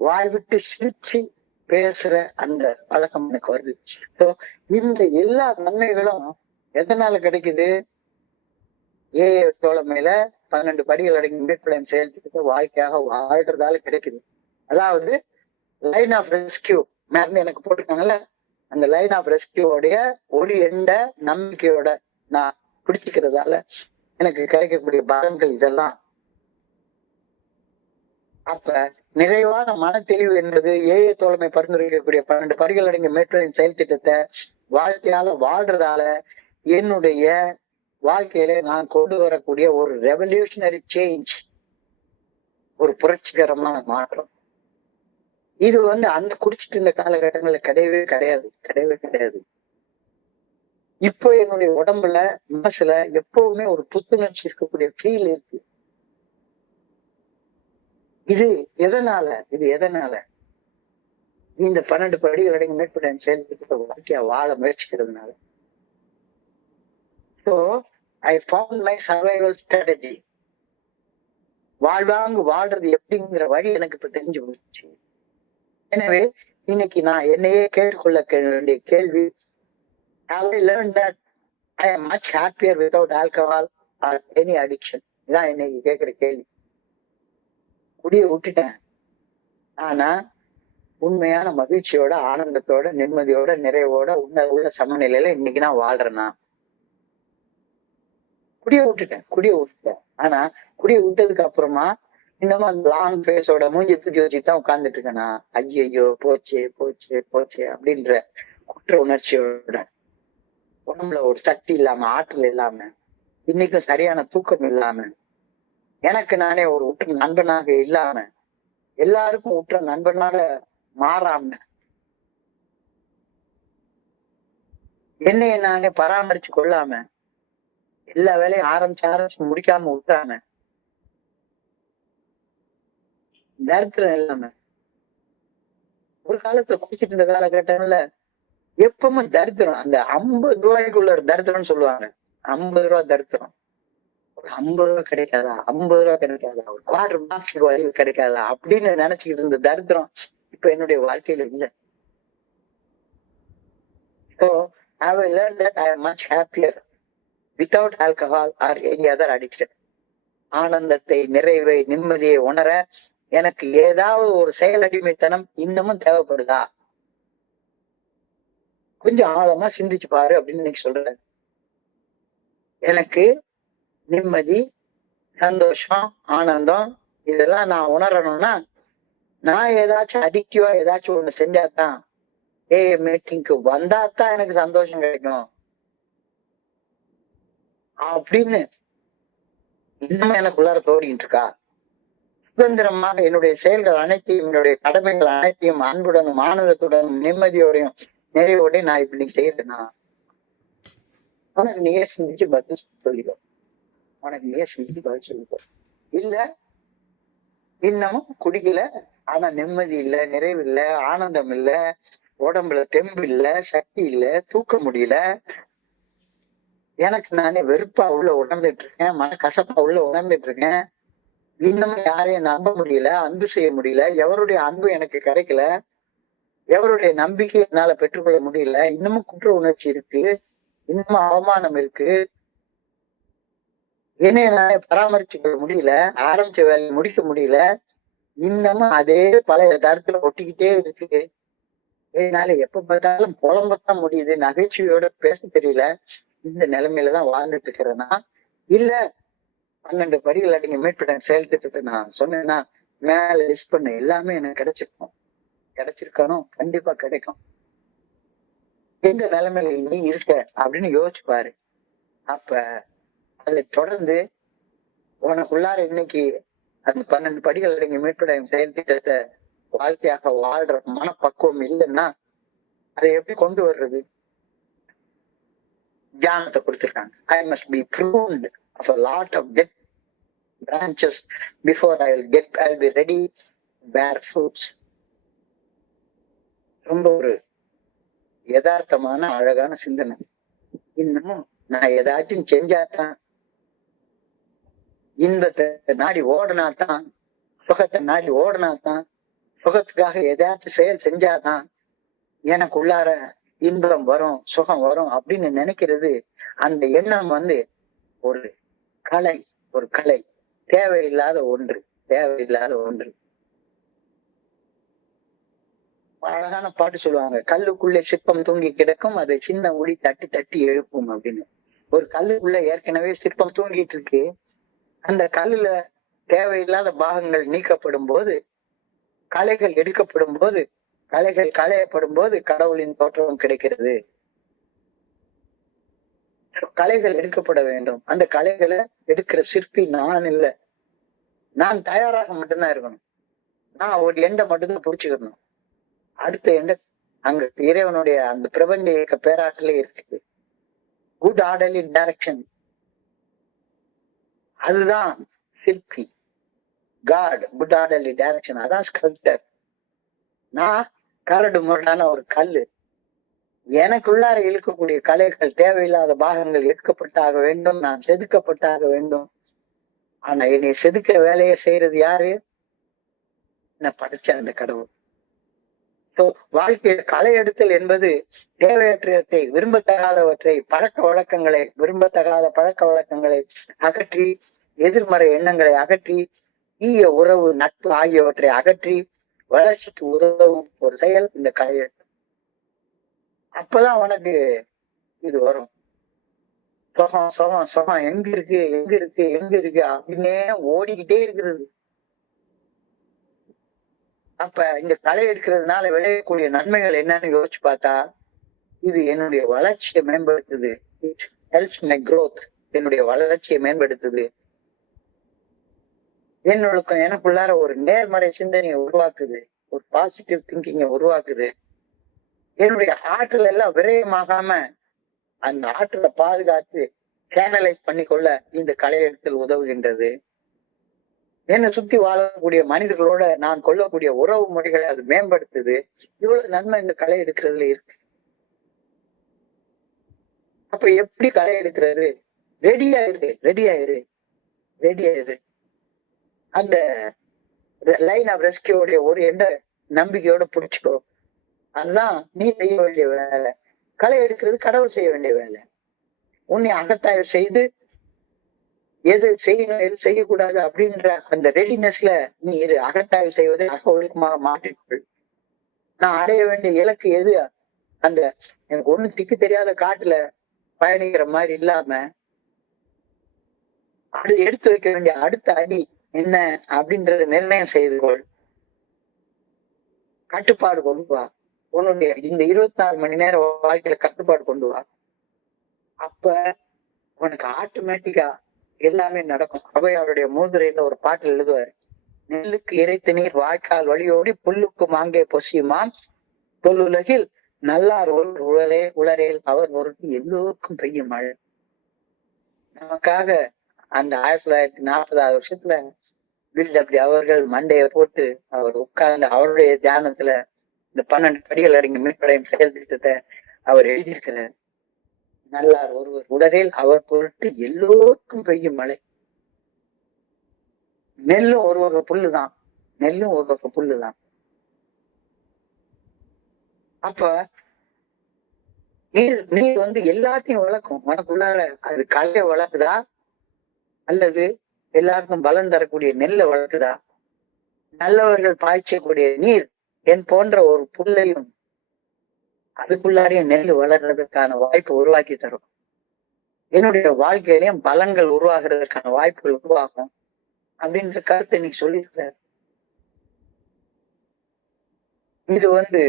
வாய் விட்டு சிரிச்சு பேசுற அந்த பழக்கம் எனக்கு வருது. இந்த எல்லா நன்மைகளும் எதனால கிடைக்குது? தோழமையில 12 படிகள் அடங்கி மேற்படி செயல்திட்டத்தை வாழ்க்கையாக வாழ்றதால கிடைக்குது. அதாவது லைன் ஆஃப் ரெஸ்கியூ எனக்கு போட்டிருக்காங்கல்ல, அந்த லைன் ஆஃப் ரெஸ்கியூடைய ஒரு எண்ட நம்பிக்கையோட நான் பிடிச்சிக்கிறதால எனக்கு கிடைக்கக்கூடிய பலன்கள் இதெல்லாம். அப்ப நிறைவான மன தெளிவு என்பது தோழமை பரிந்துரைக்கக்கூடிய 12 படிகள் அடங்கிய மேற்படி செயல் திட்டத்தை வாழ்க்கையால வாழ்றதால என்னுடைய வாழ்க்கையில நான் கொண்டு வரக்கூடிய ஒரு ரெவல்யூஷனரி சேஞ்ச், ஒரு புரட்சிகரமான மாற்றம். இது அந்த குடிச்சிட்டு இருந்த காலகட்டங்கள்ல கிடையவே கிடையாது. இப்போ என்னுடைய உடம்புல மனசுல எப்பவுமே ஒரு புத்துணர்ச்சி இருக்கக்கூடிய ஃபீல் இருக்கு. இது எதனால இந்த 12 படிகள் அடங்கி மேற்படி செயல்பட்டு வாழ்க்கையா வாழ முயற்சிக்கிறதுனால. So I found my survival strategy. வாழ்றது எப்படிங்கிற வழி எனக்கு இப்ப தெரிஞ்சு போச்சு. எனவே இன்னைக்கு நான் என்னையே கேட்டுக்கொள்ள வேண்டிய கேள்வி, have I learned that I am much happier without alcohol or any addiction? இதான் இன்னைக்கு கேட்கிற கேள்வி. குடிய விட்டுட்டேன், ஆனா உண்மையான மகிழ்ச்சியோட, ஆனந்தத்தோட, நிம்மதியோட, நிறைவோட, உள்ள சமநிலையில இன்னைக்கு நான் வாழ்றேன்னா. குடிய விட்டுட்டேன், ஆனா குடிய விட்டதுக்கு அப்புறமா இன்னமும் அந்த லாங் ஃபேஸோட மூஞ்சி தூக்கி வச்சுட்டு தான் உட்கார்ந்துட்டு இருக்கேனா? ஐயோ போச்சு அப்படின்ற குற்ற உணர்ச்சியோட, உடம்புல ஒரு சக்தி இல்லாம, ஆற்றல் இல்லாம, இன்னைக்கும் சரியான தூக்கம் இல்லாம, எனக்கு நானே ஒரு உற்ற நண்பனாக இல்லாம, எல்லாருக்கும் உற்ற நண்பனாக மாறாம, என்னைய நானே பராமரிச்சு கொள்ளாம, எல்லா வேலையும் ஆரம்பிச்சு முடிக்காம விட்டாம, தரித்திரம் இல்லாம, ஒரு காலத்துல குடிச்சிட்டு இருந்த காலகட்டங்கள்ல எப்பவுமே தரித்திரம், அந்த 50 ரூபாய்க்குள்ள ஒரு தரித்திரம்னு சொல்லுவாங்க. 50 ரூபாய் தரித்திரம், ஒரு 50 ரூபாய் கிடைக்காதா, ஒரு குவார்டர் பாக்ஸுக்கு வழி கிடைக்காதா அப்படின்னு நினைச்சுக்கிட்டு இருந்த தரித்திரம் இப்ப என்னுடைய வாழ்க்கையில இல்லை. So I will learn that I am much happier without alcohol or any other addiction. ஆனந்தத்தை, நிறைவை, நிம்மதியை உணர எனக்கு ஏதாவது ஒரு செயல் அடிமைத்தனம் இன்னமும் தேவைப்படுதா? கொஞ்சம் ஆழமா சிந்திச்சு பாரு அப்படின்னு இன்னைக்கு சொல்றேன். எனக்கு நிம்மதி, சந்தோஷம், ஆனந்தம் இதெல்லாம் நான் உணரணும்னா நான் ஏதாச்சும் அடிக்டிவா ஏதாச்சும் ஒண்ணு செஞ்சாதான், மீட்டிங்க்கு வந்தாதான் எனக்கு சந்தோஷம் கிடைக்கும் அப்படின்னு இன்னும் எனக்குள்ளார தோடிட்டு இருக்கா? சுதந்திரமாக என்னுடைய செயல்கள் அனைத்தையும், என்னுடைய கடமைகள் அனைத்தையும் அன்புடனும், ஆனந்தத்துடனும், நிம்மதியோடையும், நிறைவோடையும் நான் இப்படி செய்யறேன்னா, உனக்கு நீயே சிந்திச்சு பதில் சொல்லிக்கோ. இல்ல இன்னமும் குடிக்கல, ஆனா நிம்மதி இல்ல, நிறைவு இல்ல, ஆனந்தம் இல்ல, உடம்புல தெம்பு இல்ல, சக்தி இல்ல, தூக்க முடியல, எனக்கு நானே வெறுப்பா உள்ள உணர்ந்துட்டு இருக்கேன், மனக்கசப்பா உள்ள உணர்ந்துட்டு இருக்கேன், இன்னமும் யாரையும் நம்ப முடியல, அன்பு செய்ய முடியல, எவருடைய அன்பு எனக்கு கிடைக்கல, எவருடைய நம்பிக்கை என்னால பெற்றுக்கொள்ள முடியல, இன்னமும் குற்ற உணர்ச்சி இருக்கு, இன்னமும் அவமானம் இருக்கு, என்னைய நானே பராமரிச்சு கொள்ள முடியல, ஆரம்பிச்ச வேலையை முடிக்க முடியல, இன்னமும் அதே பழைய தரத்துல ஒட்டிக்கிட்டே இருக்கு. என்னால எப்ப பார்த்தாலும் புலம்பத்தான் முடியுது, நகைச்சுவையோட பேச தெரியல. இந்த நிலைமையிலதான் வாழ்ந்துட்டு இருக்கிறேன்னா, இல்ல 12 படிகள் அடங்கிய மீட்புடன் செயல் திட்டத்தை நான் சொன்னேன்னா மேல லிஸ்ட் பண்ண எல்லாமே எனக்கு கிடைச்சிருக்கும். கிடைச்சிருக்கணும், கண்டிப்பா கிடைக்கும். எந்த நிலைமையில நீ இருக்க அப்படின்னு யோசிச்சு பாரு. அப்ப அதை தொடர்ந்து உனக்குள்ளார இன்னைக்கு அந்த 12 படிகள் அடங்கிய மீட்புடைய செயல் திட்டத்தை வாழ்க்கையாக வாழ்ற மனப்பக்குவம் இல்லைன்னா அதை எப்படி கொண்டு வர்றது? தியானத்தை கொடுத்திருக்காங்க. I must be pruned of a lot of dead branches before I'll be ready bear fruits. ரொம்ப ஒரு யதார்த்தமான அழகான சிந்தனை. இன்னமும் நான் ஏதாச்சும் செஞ்சாதான், இன்பத்தை நாடி ஓடினாதான், சுகத்தை நாடி ஓடினாதான், சுகத்துக்காக ஏதாச்சும் செயல் செஞ்சாதான் எனக்கு உள்ளார இன்பம் வரும், சுகம் வரும் அப்படின்னு நினைக்கிறது, அந்த எண்ணம் ஒரு கலை, ஒரு கலை, தேவையில்லாத ஒன்று, தேவையில்லாத ஒன்று. அழகான பாட்டு சொல்லுவாங்க, கல்லுக்குள்ளே சிற்பம் தூங்கி கிடக்கும், அதை சின்ன ஒளி தட்டி தட்டி எழுப்பும் அப்படின்னு. ஒரு கல்லுக்குள்ள ஏற்கனவே சிற்பம் தூங்கிட்டு இருக்கு. அந்த கல்லுல தேவையில்லாத பாகங்கள் நீக்கப்படும் போது, கலைகள் எடுக்கப்படும் போது, கலைகள் களையப்படும் போது கடவுளின் தோற்றம் கிடைக்கிறது. கலைகள் எடுக்கப்பட வேண்டும். அந்த கலைகளை எடுக்கிற சிற்பி நான் இல்லை, நான் தயாராக மட்டும்தான் இருக்கணும். நான் ஒரு எண்டை மட்டும்தான் புடிச்சுக்கணும். அடுத்த எண்ட அங்க இறைவனுடைய அந்த பிரபஞ்ச இயக்க பேராட்டிலே இருக்குது. குட் ஆர்டர்லி டைரக்ஷன், அதுதான் சிற்பி. காட் குட் ஆர்டர்லி டைரக்ஷன், அதான் ஸ்கல்ப்டர். நான் கரடு முரடான ஒரு கல்லு. எனக்குள்ளார இழுக்கக்கூடிய கலைகள், தேவையில்லாத பாகங்கள் எடுக்கப்பட்டாக வேண்டும், நான் செதுக்கப்பட்டாக வேண்டும். ஆனா என்னை செதுக்கிற வேலையை செய்யறது யாரு? என்ன படைச்ச அந்த கடவுள். வாழ்க்கையில் களை எடுத்தல் என்பது தேவையற்றதை, விரும்பத்தகாதவற்றை, பழக்க வழக்கங்களை, விரும்பத்தகாத பழக்க வழக்கங்களை அகற்றி, எதிர்மறை எண்ணங்களை அகற்றி, தீய உறவு, நட்பு ஆகியவற்றை அகற்றி வளர்ச்சிக்கு உதவும் ஒரு செயல் இந்த களை எடுத்தல். அப்பதான் உனக்கு இது வரும். சுகம் சுகம் சுகம் எங்க இருக்கு, எங்க இருக்கு, எங்க இருக்கு அப்படின்னே ஓடிக்கிட்டே இருக்கிறது. அப்ப இந்த களை எடுக்கிறதுனால விளையக்கூடிய நன்மைகள் என்னன்னு யோசிச்சு பார்த்தா, இது என்னுடைய வளர்ச்சியை மேம்படுத்துது. It helps my growth. என்னுடைய வளர்ச்சியை மேம்படுத்துது. எனக்குள்ளார ஒரு நேர்மறை சிந்தனையை உருவாக்குது, ஒரு பாசிட்டிவ் திங்கிங்கை உருவாக்குது. என்னுடைய ஆற்றல் எல்லாம் விரயமாகாம அந்த ஆற்றலை பாதுகாத்து சேனலைஸ் பண்ணிக்கொள்ள இந்த களை எடுத்தல் உதவுகின்றது. என்னை சுத்தி வாழக்கூடிய மனிதர்களோட நான் கொள்ளக்கூடிய உறவு முறைகளை அது மேம்படுத்துது. இவ்வளவு நன்மை இந்த களை எடுக்கிறதுல இருக்கு. அப்ப எப்படி களை எடுக்கிறது? ரெடியாயிரு, ரெடியாயிரு, ரெடியாயிரு. அந்த லைன் ஆஃப் ரெஸ்கியூடைய ஒரு எண்ட நம்பிக்கையோட புடிச்சுக்கோ. அதுதான் நீ செய்ய வேண்டிய வேலை. களை எடுக்கிறது கடவுள் செய்ய வேண்டிய வேலை. உன்னை அகத்தாய்வு செய்து எது செய்யணும், எது செய்யக்கூடாது அப்படின்ற அந்த ரெடினஸ்ல நீ இரு. அகத்தாய்வு செய்வதை அக ஒழுக்கமாக மாற்றிக்கொள். நான் அடைய வேண்டிய இலக்கு எது? அந்த எனக்கு ஒண்ணு திக்கு தெரியாத காட்டுல பயணிக்கிற மாதிரி இல்லாம, அது எடுத்து வைக்க வேண்டிய அடுத்த அடி என்ன அப்படின்றத நிர்ணயம் செய்து கொள். கட்டுப்பாடு கொண்டு வா. உன்னுடைய இந்த 24 மணி நேரம் வாழ்க்கையில கட்டுப்பாடு கொண்டு வா. அப்ப உனக்கு ஆட்டோமேட்டிக்கா எல்லாமே நடக்கும். அவையாருடைய மூதுரையில ஒரு பாட்டில் எழுதுவாரு, நெல்லுக்கு இறைத்த நீர் வாய்க்கால் வழியோடி புல்லுக்கும் அங்கே பொசியுமாம், தொல்லுலகில் நல்லார் ஒரு உளரேல் அவர் பொருட்டு எல்லோருக்கும் பெய்யும் மழை. நமக்காக அந்த 1940 வருஷத்துல பில்டப்டி அவர்கள் மண்டையை போட்டு அவர் உட்கார்ந்து அவருடைய தியானத்துல இந்த 12 படிகள் அடங்கிய மீட்படையும் செயல் திட்டத்தை அவர் எழுதியிருக்கிறார். நல்லார் ஒருவர் உடலில் அவர் பொருட்டு எல்லோருக்கும் பெய்யும் மழை. நெல்லும் ஒரு வகை புல்லுதான், நெல்லும் ஒரு வகை புல்லுதான். அப்ப நீர் எல்லாத்தையும் வளர்க்கும். உனக்குள்ளார அது கலையை வளர்க்குதா, அல்லது எல்லாருக்கும் பலன் தரக்கூடிய நெல்லை வளர்க்குதா? நல்லவர்கள் பாய்ச்சக்கூடிய நீர் என் போன்ற ஒரு புல்லையும் அதுக்குள்ளாரையும் நெல் வளர்றதுக்கான வாய்ப்பு உருவாக்கி தரும். என்னுடைய வாழ்க்கையிலையும் பலன்கள் உருவாகிறதுக்கான வாய்ப்புகள் உருவாகும் அப்படின்ற கருத்தை நீ சொல்லியிருக்க. இது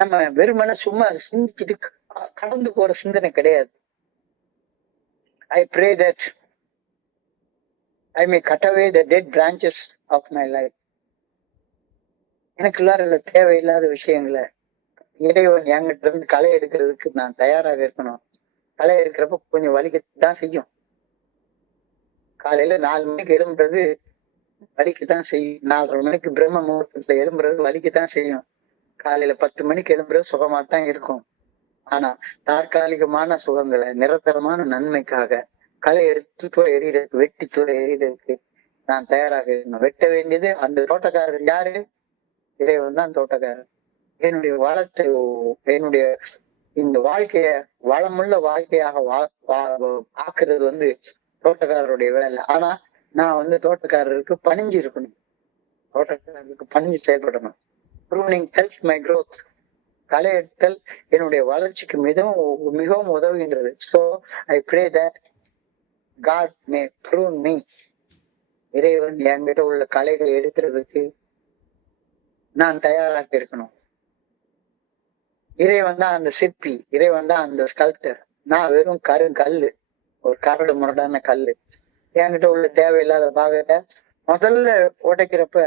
நம்ம வெறுமன சும்மா சிந்திச்சுட்டு கடந்து போற சிந்தனை கிடையாது. I pray that I may cut away the dead branches of my life. எனக்குள்ளார தேவையில்லாத விஷயங்களை இறைவன் என்கிட்ட இருந்து களை எடுக்கிறதுக்கு நான் தயாராக இருக்கணும். களை எடுக்கிறப்ப கொஞ்சம் வலிக்கத்தான் செய்யும். காலையில 4 மணிக்கு எழும்புறது வலிக்கத்தான் செய்யும். 4:30 மணிக்கு பிரம்ம முகூர்த்தத்துல எழும்புறது வலிக்கத்தான் செய்யும். காலையில 10 மணிக்கு எழும்புறது சுகமாத்தான் இருக்கும். ஆனா தற்காலிகமான சுகங்களை நிரந்தரமான நன்மைக்காக களை எடுத்து தூர எறிகிறதுக்கு, வெட்டி தூர எறிகிறதுக்கு நான் தயாராக இருக்கணும். வெட்ட வேண்டியது அந்த தோட்டக்காரர் யாரு? இறைவன் தான் தோட்டக்காரர். என்னுடைய வளத்தை, என்னுடைய இந்த வாழ்க்கைய வளமுள்ள வாழ்க்கையாக ஆக்குறது தோட்டக்காரருடைய வேலை. ஆனா நான் தோட்டக்காரருக்கு பணிஞ்சு இருக்கணும். தோட்டக்காரருக்கு பணிஞ்சு செயல்படணும். Pruning help my growth. களை எடுத்தல் என்னுடைய வளர்ச்சிக்கு மிகவும் உதவுகின்றது. So I pray that God may prune me. இறைவன் என்கிட்ட உள்ள கலைகளை எடுக்கிறதுக்கு நான் தயாராக இருக்கணும். இறைவன் தான் அந்த சிற்பி, இறைவன் தான் அந்த ஸ்கல்ப்டர். நான் வெறும் கல்லு, ஒரு கரடு முரடான கல்லு. என்கிட்ட உள்ள தேவையில்லாத பாகத்தை முதல்ல உடைக்கிறப்ப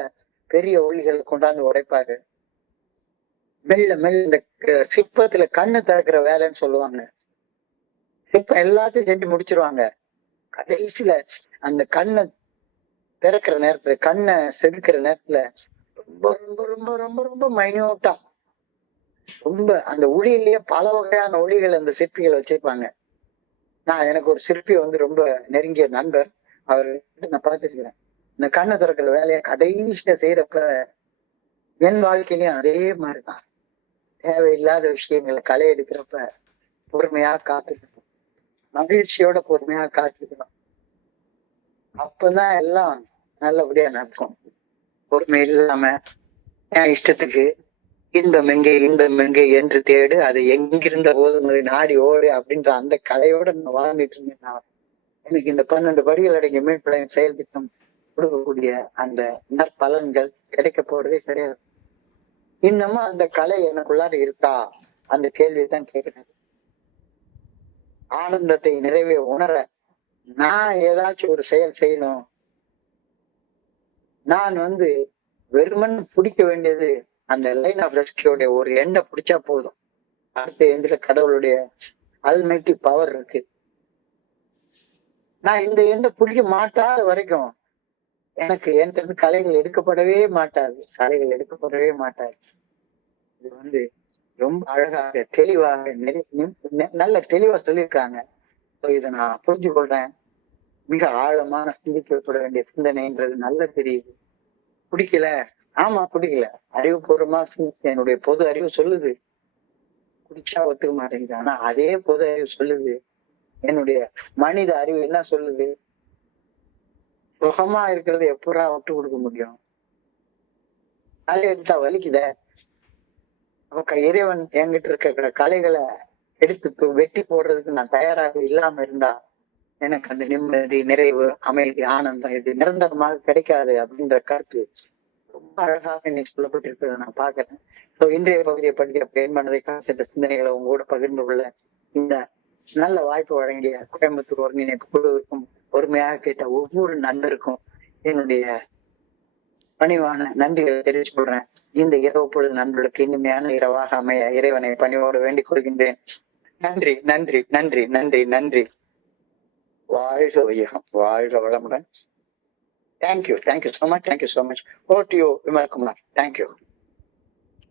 பெரிய ஒளிகளை கொண்டாந்து உடைப்பாரு. மெல்ல மெல்ல இந்த சிற்பத்துல கண்ணு திறக்கிற வேலைன்னு சொல்லுவாங்க. சிற்பம் எல்லாத்தையும் செஞ்சு முடிச்சிருவாங்க. கடைசியில அந்த கண்ணை திறக்கிற நேரத்துல, கண்ணை செதுக்கிற நேரத்துல ரொம்ப ரொம்ப ரொம்ப ரொம்ப ரொம்ப மைன்யூட்டா, ரொம்ப அந்த ஒளியிலேயே பல வகையான ஒளிகள் அந்த சிற்பிகள் வச்சிருப்பாங்க. எனக்கு ஒரு சிற்பி ரொம்ப நெருங்கிய நண்பர். அவர் நான் பார்த்திருக்கிறேன். இந்த கண்ணை திறக்கிற வேலையை கடைசியில செய்யறப்ப என் வாழ்க்கையிலயும் அதே மாதிரிதான். தேவையில்லாத விஷயங்களை களை எடுக்கிறப்ப பொறுமையா காத்துக்கணும், மகிழ்ச்சியோட பொறுமையா காத்துக்கணும். அப்பதான் எல்லாம் நல்லபடியா நடக்கும். பொறுமை இல்லாம என் இஷ்டத்துக்கு இன்பம் எங்கே என்று தேடு, அது எங்கிருந்த போது நாடி ஓடு அப்படின்ற அந்த கலையோட நான் வாழ்ந்துட்டு இருந்தேன். எனக்கு இந்த 12 படிகள் அடங்கிய மீட்புடைய செயல் திட்டம் கொடுக்கக்கூடிய அந்த நற்பலன்கள் கிடைக்க போறதே கிடையாது. இன்னமும் அந்த கலை எனக்குள்ளார இருக்கா? அந்த கேள்வியை தான் கேட்கிறது. ஆனந்தத்தை நிறைவே உணர நான் ஏதாச்சும் ஒரு செயல் செய்யணும். நான் வெறுமன் பிடிக்க வேண்டியது அந்த லைன் ஆஃப் ரெஸ்கியோட ஒரு எண்டை பிடிச்சா போதும். அடுத்த எண்டுல கடவுளுடைய அல்மைட்டி பவர் இருக்கு. நான் இந்த எண்டை பிடிக்க மாட்டாத வரைக்கும் எனக்கு என்கிட்ட கலைகள் எடுக்கப்படவே மாட்டாது. இது ரொம்ப அழகாக தெளிவாக நல்ல தெளிவா சொல்லியிருக்காங்க. இதை நான் புரிஞ்சு கொள்றேன். மிக ஆழமான சிந்திக்கப்பட வேண்டிய சிந்தனைன்றது நல்லா தெரியுது. பிடிக்கல, ஆமா பிடிக்கல. அறிவுபூர்வமா என்னுடைய பொது அறிவு சொல்லுது குடிச்சா ஒத்துக்க மாட்டேங்குது. ஆனா அதே பொது அறிவு சொல்லுது, என்னுடைய மனித அறிவு என்ன சொல்லுது? சுகமா இருக்கிறது எப்படா விட்டு கொடுக்க முடியும்? களை எடுத்தா வலிக்குத. இறைவன் என்கிட்ட இருக்கிற கலைகளை எடுத்து வெட்டி போடுறதுக்கு நான் தயாராக இல்லாம இருந்தா எனக்கு அந்த நிம்மதி, நிறைவு, அமைதி, ஆனந்தம் இது நிரந்தரமாக கிடைக்காது அப்படின்ற கருத்து ரொம்ப அழகாக இன்னைக்கு சொல்லப்பட்டிருக்கிறத நான் பாக்குறேன். இன்றைய பகுதியை படிக்கிற பெண் மனதை காசென்ற சிந்தனைகளை உங்களோட பகிர்ந்து கொள்ள இந்த நல்ல வாய்ப்பு வழங்கிய கோயம்புத்தூர் ஒருங்கிணைப்பு குழுவிற்கும், பொறுமையாக கேட்ட ஒவ்வொரு நண்பருக்கும் என்னுடைய பணிவான நன்றிகளை தெரிவித்துக் கொள்றேன். இந்த இரவு பொழுது நண்பர்களுக்கு இனிமையான இரவாக அமைய இறைவனை பணிவோடு வேண்டிக் கொள்கின்றேன். நன்றி நன்றி நன்றி நன்றி நன்றி. வாழ்க வையகம், வாழ்க வளமுடன். Thank you so much. Over to you, Vimal Kumar. Thank you.